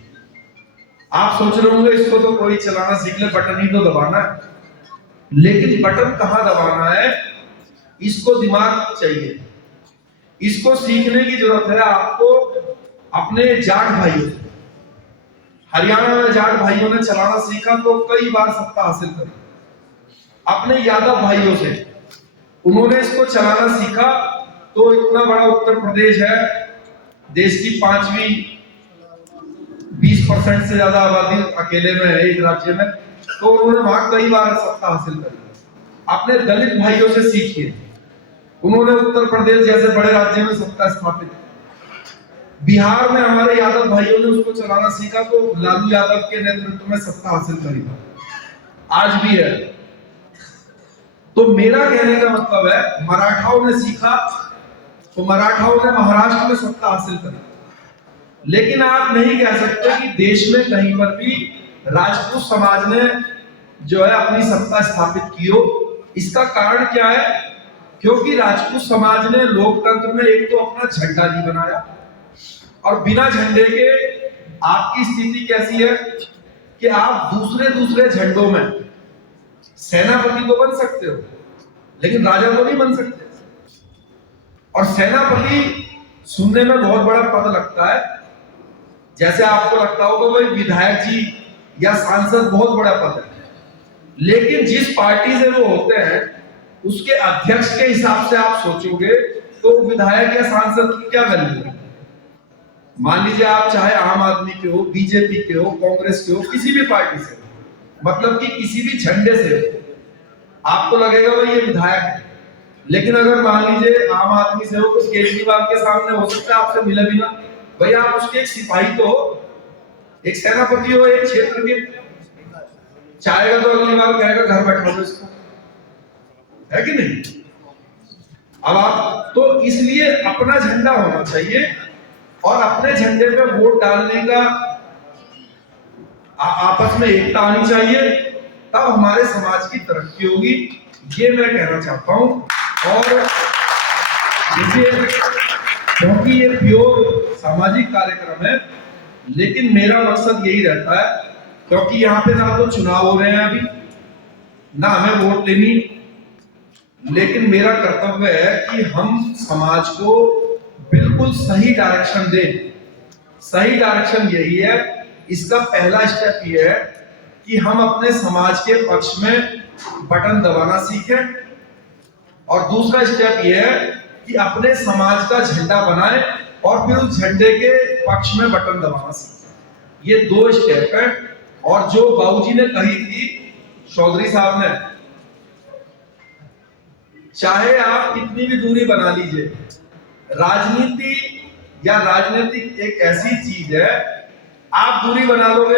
आप सोच रहे होंगे इसको तो कोई चलाना सीख ले, बटन ही तो दबाना है। लेकिन बटन कहां दबाना है, इसको दिमाग चाहिए। इसको सीखने की जरूरत है आपको अपने जाट भाइयों से। हरियाणा में जाट भाइयों ने चलाना सीखा तो कई बार सत्ता हासिल करी। अपने यादव भाइयों से उन्होंने इसको चलाना सीखा तो इतना बड़ा उत्तर प्रदेश है, देश की 5वीं 20% से ज्यादा आबादी अकेले में है एक राज्य में, तो उन्होंने वहां कई बार सत्ता हासिल करी। अपने दलित भाइयों से सीखिए, उन्होंने उत्तर प्रदेश जैसे बड़े राज्य में सत्ता स्थापित की। बिहार में हमारे यादव भाइयों ने उसको चलाना सीखा तो लालू यादव के नेतृत्व में सत्ता हासिल करी, आज भी है। तो मेरा कहने का मतलब है, मराठाओं ने सीखा तो मराठाओं ने महाराष्ट्र में सत्ता हासिल करी। लेकिन आप नहीं कह सकते कि देश में कहीं पर भी राजपूत समाज ने जो है अपनी सत्ता स्थापित की हो। इसका कारण क्या है? क्योंकि राजपूत समाज ने लोकतंत्र में एक तो अपना झंडा नहीं बनाया, और बिना झंडे के आपकी स्थिति कैसी है कि आप दूसरे झंडों में सेनापति तो बन सकते हो लेकिन राजा तो नहीं बन सकते। और सेनापति सुनने में बहुत बड़ा पद लगता है, जैसे आपको लगता होगा भाई विधायक जी या सांसद बहुत बड़ा पद है, लेकिन जिस पार्टी से वो होते हैं उसके अध्यक्ष के हिसाब से आप सोचोगे तो विधायक या सांसद की क्या वैल्यू है। मान लीजिए आप चाहे आम आदमी के हो, बीजेपी के हो, कांग्रेस के हो, किसी भी पार्टी से, मतलब कि किसी भी झंडे से हो, आपको लगेगा भाई ये विधायक है। लेकिन अगर मान लीजिए आम आदमी से हो तो केजरीवाल के सामने हो सकता है आपसे मिले भी ना, भाई आप उसके एक सिपाही तो हो, एक सेनापति हो एक क्षेत्र के, चाहेगा तो अगली बार कहेगा घर बैठा दो इसको, है कि नहीं। अब आप तो इसलिए अपना झंडा होना चाहिए और अपने झंडे पे वोट डालने का आपस में एकता आनी चाहिए, तब हमारे समाज की तरक्की होगी, ये मैं कहना चाहता हूं। और देखिए, क्योंकि ये प्योर सामाजिक कार्यक्रम है, लेकिन मेरा मकसद यही रहता है, क्योंकि यहाँ पे ना तो चुनाव हो रहे हैं अभी, ना हमें वोट लेनी, लेकिन मेरा कर्तव्य है कि हम समाज को बिल्कुल सही डायरेक्शन दें। सही डायरेक्शन यही है, इसका पहला स्टेप ये है कि हम अपने समाज के पक्ष में बटन दबाना सीखें, और दूसरा स्टेप ये है कि अपने समाज का झंडा बनाएं और फिर उस झंडे के पक्ष में बटन दबाना सीखें। ये 2 स्टेप है। और जो बाबूजी ने कही थी, चौधरी साहब ने, चाहे आप कितनी भी दूरी बना लीजिए, राजनीति या राजनीतिक एक ऐसी चीज है, आप दूरी बना लोगे।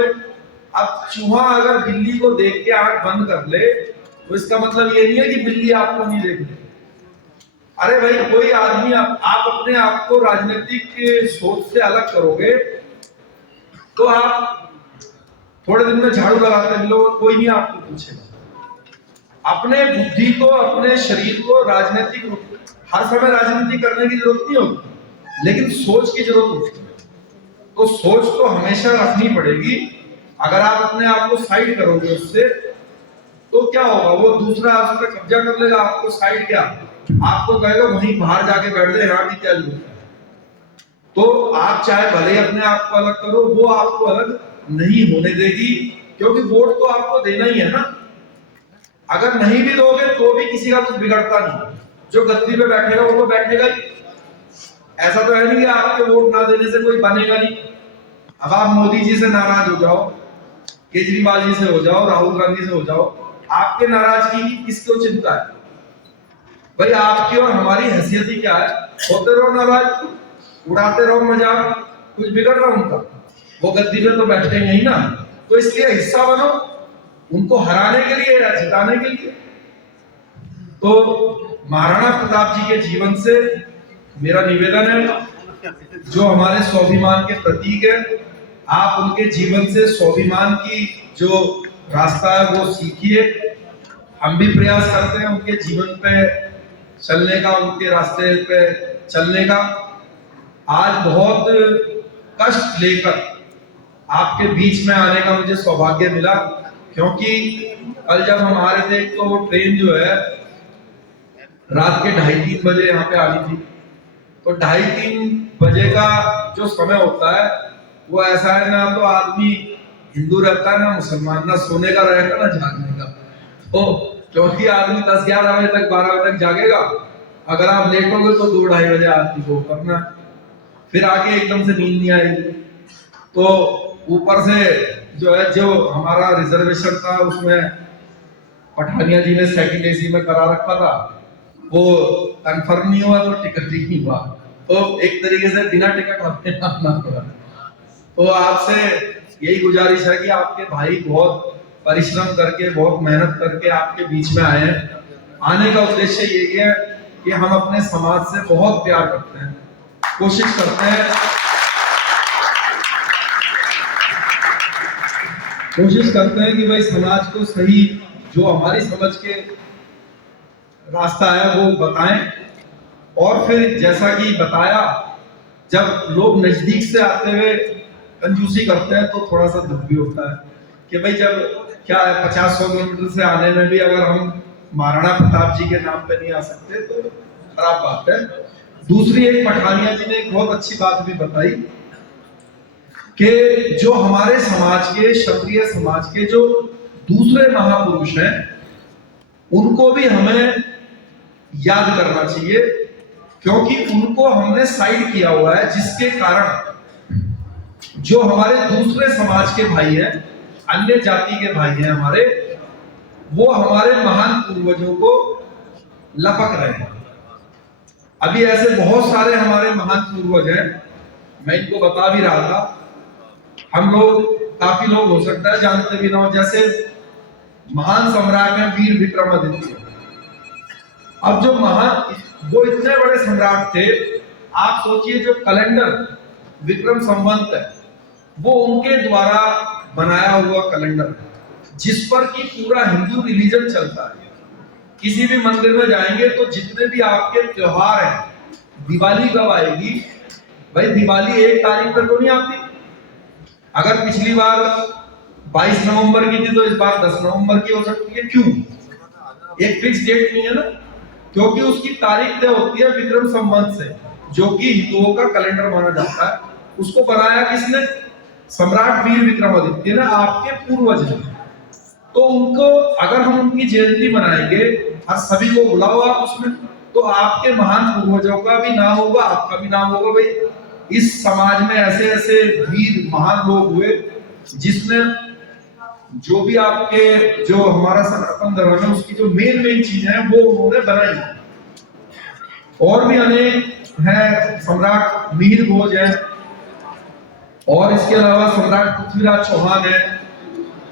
अब चूहा अगर बिल्ली को देख के आंख बंद कर ले तो इसका मतलब ये नहीं है कि बिल्ली आपको नहीं देख ले। अरे भाई, कोई आदमी आप अपने आप को राजनीतिक सोच से अलग करोगे तो आप थोड़े दिन में झाड़ू लगाते मिलो, कोई नहीं आपको पूछेगा। अपने बुद्धि को, अपने शरीर को राजनीतिक, हर समय राजनीति करने की जरूरत नहीं होती, लेकिन सोच की जरूरत होती है। तो सोच तो हमेशा रखनी पड़ेगी। अगर आप अपने आप को साइड करोगे उससे, तो क्या होगा, वो दूसरा उस पर कब्जा कर लेगा। आपको साइड क्या, आपको कहेगा वहीं बाहर जाके बैठ जाए, यहाँ की क्या जरूरत है। तो आप चाहे भले अपने आप को अलग करो, वो आपको अलग नहीं होने देगी, क्योंकि वोट तो आपको देना ही है ना। अगर नहीं भी दोगे तो भी किसी का कुछ बिगड़ता नहीं, जो गद्दी पे बैठेगा वो तो बैठेगा ही। ऐसा तो है नहीं कि आपके वोट ना देने से कोई बनेगा नहीं। अब आप मोदी जी से नाराज हो जाओ, केजरीवाल जी से हो जाओ, राहुल गांधी से हो जाओ, आपके नाराजगी की किसको चिंता है भाई? आपकी और हमारी हैसियत ही क्या है? होते रहो नाराज, उड़ाते रहो मजाक, कुछ बिगड़ रहा उनका, वो गद्दी में तो बैठे नहीं ना। तो इसलिए हिस्सा बनो, उनको हराने के लिए या जिताने के लिए। तो महाराणा प्रताप जी के जीवन से मेरा निवेदन है, जो हमारे स्वाभिमान के प्रतीक है, आप उनके जीवन से स्वाभिमान की जो रास्ता है वो सीखिए। हम भी प्रयास करते हैं उनके जीवन पे चलने का, उनके रास्ते पे चलने का। आज बहुत कष्ट लेकर आपके बीच में आने का मुझे सौभाग्य मिला, क्योंकि कल जब हम आ रहे थे तो वो ट्रेन जो है रात के 2:30-3 बजे यहाँ पे आनी थी। तो 2:30-3 बजे का जो समय होता है वो ऐसा है, ना तो आदमी हिंदू रहता है ना मुसलमान, ना सोने का रहेगा ना जागने का। तो क्योंकि आदमी 10-11 बजे तक 12 बजे तक जागेगा, अगर आप लेटोगे तो 2-2:30 बजे आदमी को करना, फिर आके एकदम से नींद नहीं आएगी। तो ऊपर से जो है, जो हमारा रिजर्वेशन था उसमें पठानिया जी ने सेकंड एसी में करा रखा था, वो कंफर्म नहीं हुआ तो टिकट ही नहीं हुआ, तो एक तरीके से बिना टिकट अपने आना पड़ा। तो आपसे यही गुजारिश है कि आपके भाई बहुत परिश्रम करके, बहुत मेहनत करके आपके बीच में आए हैं। आने का उद्देश्य यही है कि हम अपने समाज से बहुत प्यार करते हैं, कोशिश करते हैं कि भाई समाज को सही, जो हमारी समझ के रास्ता है वो बताएं। और फिर जैसा कि बताया, जब लोग नजदीक से आते हुए कंजूसी करते हैं तो थोड़ा सा दुख भी होता है कि भाई जब क्या है 50-100 किलोमीटर से आने में भी अगर हम महाराणा प्रताप जी के नाम पे नहीं आ सकते तो खराब बात है। दूसरी एक पठानिया जी ने एक बहुत अच्छी बात भी बताई कि जो हमारे समाज के, क्षत्रिय समाज के जो दूसरे महापुरुष हैं उनको भी हमें याद करना चाहिए, क्योंकि उनको हमने साइड किया हुआ है, जिसके कारण जो हमारे दूसरे समाज के भाई हैं, अन्य जाति के भाई हैं हमारे, वो हमारे महान पूर्वजों को लपक रहे हैं। अभी ऐसे बहुत सारे हमारे महान पूर्वज हैं, मैं इनको बता भी रहा था। हम लोग, काफी लोग हो सकता है जानते भी ना हो, जैसे महान सम्राट हैं वीर विक्रमादित्य। अब जो वो इतने बड़े सम्राट थे, आप सोचिए जो कैलेंडर विक्रम संवत है वो उनके द्वारा बनाया हुआ कैलेंडर है, जिस पर कि पूरा हिंदू रिलीजन चलता है। किसी भी मंदिर में जाएंगे तो जितने भी आपके त्योहार हैं, दिवाली कब आएगी भाई? दिवाली 1 तारीख पर तो नहीं आती। अगर पिछली बार 22 नवंबर की थी तो इस बार 10 नवंबर की हो सकती है। क्यों? एक फिक्स डेट नहीं है ना, क्योंकि उसकी तारीख तय होती है विक्रम संवत से, जो कि हिंदुओं का कैलेंडर माना जाता है। उसको बनाया किसने? सम्राट वीर विक्रमादित्य ने, आपके पूर्वज ने। तो उनको अगर हम उनकी जयंती मनाएंगे और सभी को बुलाओ आप उसमें, तो आपके महान पूर्वजों का भी नाम होगा, आपका भी नाम होगा। भाई इस समाज में ऐसे ऐसे वीर महान लोग हुए जिसने जो भी आपके, जो हमारा सनातन धर्म है उसकी जो मेन चीजें हैं वो उन्होंने बनाई। और भी अनेक हैं, सम्राट मिहिर भोज है, और इसके अलावा सम्राट पृथ्वीराज चौहान है।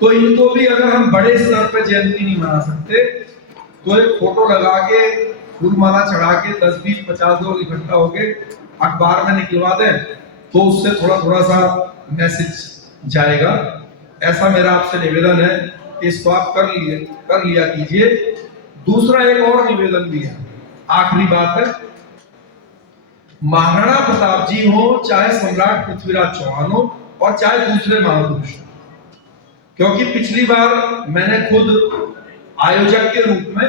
तो इनको भी अगर हम बड़े स्तर पे जयंती नहीं मना सकते तो एक फोटो लगा के, फूलमाला चढ़ा के 10, 20, 50 लोग इकट्ठा होके अखबार में निकलवा दें, तो उससे थोड़ा थोड़ा सा मैसेज जाएगा। ऐसा मेरा आपसे निवेदन है कि इसको आप कर लिया कीजिए। दूसरा एक और निवेदन भी है, आखिरी बात है, महाराणा प्रताप जी हो, चाहे सम्राट पृथ्वीराज चौहान हो, और चाहे दूसरे महापुरुष, क्योंकि पिछली बार मैंने खुद आयोजक के रूप में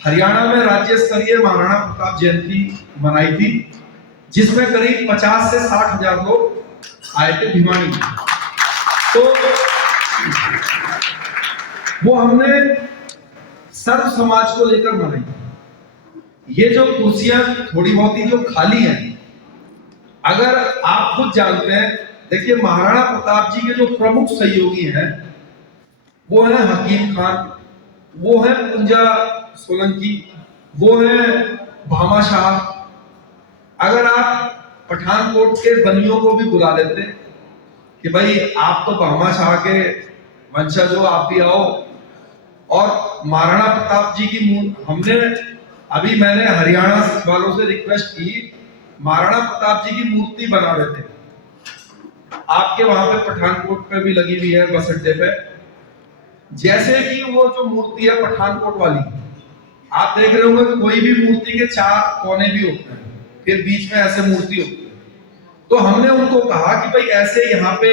हरियाणा में राज्य स्तरीय महाराणा प्रताप जयंती मनाई थी, जिसमें करीब 50 से 60 हजार लोग आए थे भिवानी। तो वो हमने सर्व समाज को लेकर मनाई। ये जो कुर्सियां थोड़ी बहुत ही जो खाली हैं, अगर आप खुद जानते हैं, देखिए महाराणा प्रताप जी के जो प्रमुख सहयोगी हैं वो है हकीम खान, वो है पुंजा सोलंकी, वो है भामा शाह। अगर आप पठानकोट के बनियों को भी बुला लेते कि भाई आप तो भामा शाह के वंशज हो, आप भी आओ, और महाराणा प्रताप जी की मैंने हरियाणा वालों से रिक्वेस्ट की, महाराणा प्रताप जी की मूर्ति बना रहे थे, आपके वहां पे पठानकोट पे भी लगी हुई है बस अड्डे पे। जैसे कि वो जो मूर्ति है पठानकोट वाली, आप देख रहे होंगे कि कोई भी मूर्ति के 4 कोने भी होते हैं, फिर बीच में ऐसे मूर्ति होती है। तो हमने उनको कहा कि भाई ऐसे यहाँ पे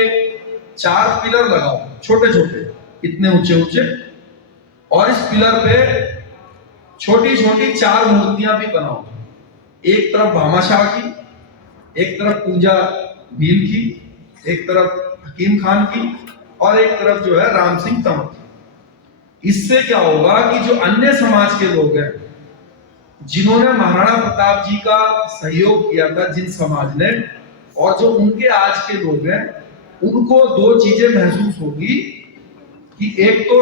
4 पिलर लगाओ, छोटे छोटे, इतने ऊंचे ऊंचे, और इस पिलर पे छोटी छोटी 4 मूर्तियां भी बनाओ। एक तरफ भामाशाह की, एक तरफ पूजा भील की, एक तरफ हकीम खान की, और एक तरफ जो है राम सिंह तंवर की। इससे क्या होगा कि जो अन्य समाज के लोग हैं जिन्होंने महाराणा प्रताप जी का सहयोग किया था, जिन समाज ने, और जो उनके आज के लोग हैं, उनको 2 चीजें महसूस होगी कि एक तो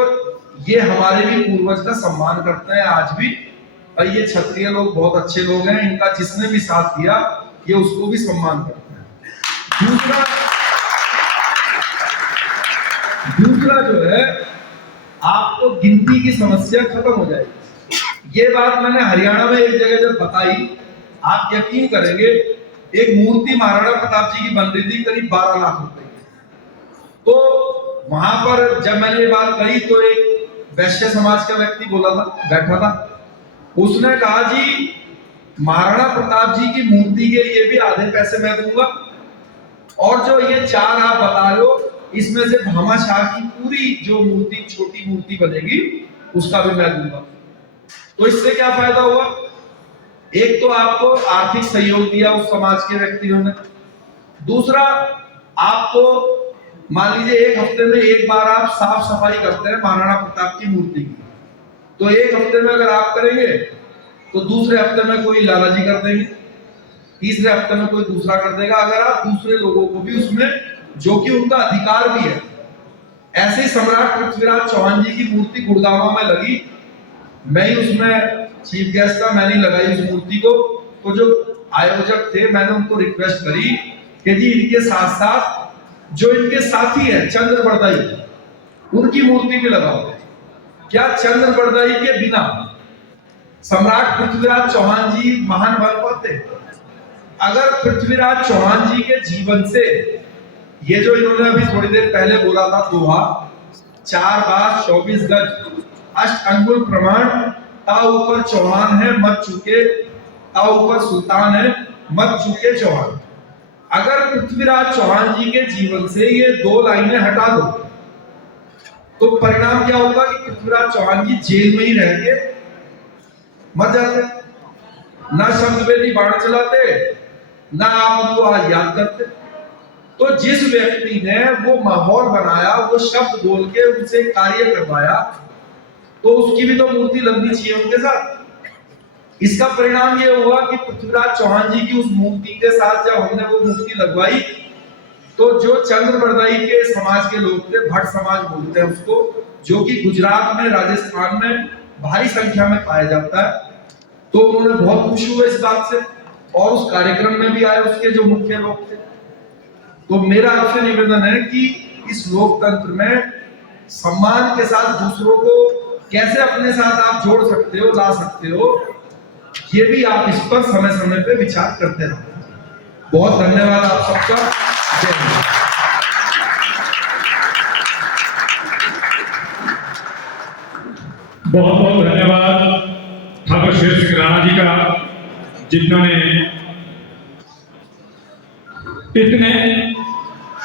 ये हमारे भी पूर्वज का सम्मान करते हैं आज भी, और ये क्षत्रिय लोग बहुत अच्छे लोग हैं, इनका जिसने भी साथ दिया ये उसको भी सम्मान करते हैं। दूसरा जो है, आपको गिनती की समस्या खत्म हो जाएगी। ये बात मैंने हरियाणा में एक जगह जब बताई, आप यकीन करेंगे, एक मूर्ति महाराणा प्रताप जी की बन रही थी करीब 12 लाख रुपए की। तो वहां पर जब मैंने ये बात कही तो एक वैश्य समाज का व्यक्ति बोला था, बैठा था, उसने कहा जी महाराणा प्रताप जी की मूर्ति के लिए भी आधे पैसे मैं दूंगा, और जो ये 4 आप बता रहे हो इसमें से भामाशाह की पूरी जो मूर्ति, छोटी मूर्ति बनेगी, उसका भी मैं दूंगा। तो इससे क्या फायदा हुआ? एक तो आपको आर्थिक सहयोग दिया उस समाज के व्यक्तियों ने, दूसरा आपको मान लीजिए 1 हफ्ते में एक बार आप साफ सफाई करते हैं महाराणा प्रताप की मूर्ति की, तो 1 हफ्ते में अगर आप करेंगे तो दूसरे हफ्ते में कोई लाला जी कर देंगे, तीसरे हफ्ते में कोई दूसरा कर देगा, अगर आप दूसरे लोगों को भी उसमें, जो कि उनका अधिकार भी है। ऐसे ही सम्राट पृथ्वीराज चौहान जी की मूर्ति गुड़गांव में लगी, मैं ही उसमें चीफ गेस्ट था, मैंने लगाई उस मूर्ति को। तो जो आयोजक थे, मैंने उनको रिक्वेस्ट करी कि जी इनके साथ साथ जो इनके साथी हैं चंद्र बरदाई, उनकी मूर्ति भी लगाओ। क्या चंद्र बरदाई के बिना सम्राट पृथ्वीराज चौहान जी महान बन पाते? अगर पृथ्वीराज चौहान जी के जीवन से, ये जो इन्होंने अभी थोड़ी देर पहले बोला था दोहा, 4 बार 24 गज अष्ट अंगुल प्रमाण, ता ऊपर चौहान है मत चुके, ता ऊपर सुल्तान है मत चुके चौहान। अगर पृथ्वीराज चौहान जी के जीवन से ये 2 लाइनें हटा दो तो परिणाम क्या होगा कि पृथ्वीराज चौहान जी जेल में ही रह के मर जाते, ना शब्द वेदी बाण चलाते, ना आप उनको आज याद करते। तो जिस व्यक्ति ने वो माहौल बनाया, वो शब्द बोल के उनसे कार्य करवाया, तो उसकी भी तो मूर्ति लगनी चाहिए उनके साथ। इसका परिणाम ये हुआ कि पृथ्वीराज चौहान जी की उस मूर्ति के साथ जब हमने वो मूर्ति लगवाई, तो जो चंद्र बरदाई के समाज के लोग थे, भट्ट समाज बोलते हैं उसको, जो कि गुजरात में, राजस्थान में भारी संख्या में पाया जाता है, तो उन्होंने बहुत खुश हुए इस बात से, और उस कार्यक्रम में भी आए उसके जो मुख्य लोग थे। तो मेरा आपसे निवेदन है कि इस लोकतंत्र में सम्मान के साथ दूसरों को कैसे अपने साथ आप जोड़ सकते हो, ला सकते हो, ये भी आप इस पर समय समय पे विचार करते रहो। बहुत धन्यवाद आप सबका। जय हिंद। बहुत बहुत धन्यवाद ठाकुर शेर सिंह राणा जी का, जिन्होंने इतने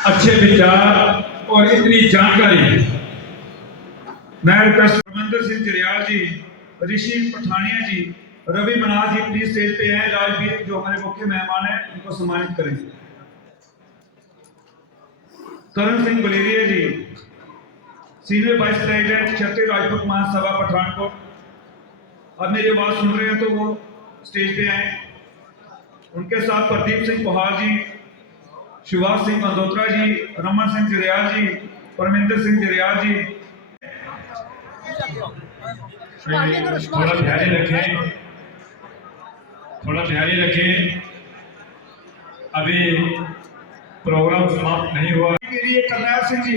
अच्छे विचार और इतनी जानकारी। मैं request Parminder Singh Jariyal ji, Rishi Pathania ji, Ravi Manaj ji please stage पे हैं। राजवीर जो हमारे मुख्य मेहमान हैं उनको सम्मानित करेंगे। करण सिंह बलेरिया जी, सीनियर वाइस प्रेसिडेंट क्षत्रिय राजपूत महासभा पठानकोट, अब मेरी आवाज सुन रहे हैं तो वो स्टेज पे आए। उनके साथ प्रदीप सिंह पोहार जी, शिवाज सिंह मंदोत्रा जी, रमन सिंह जरियाल जी, परमिंदर सिंह जरियाल जी। थोड़ा ध्यान रखें, थोड़ा ध्यान रखें, अभी प्रोग्राम समाप्त नहीं हुआ। के लिए करनाल सिंह जी।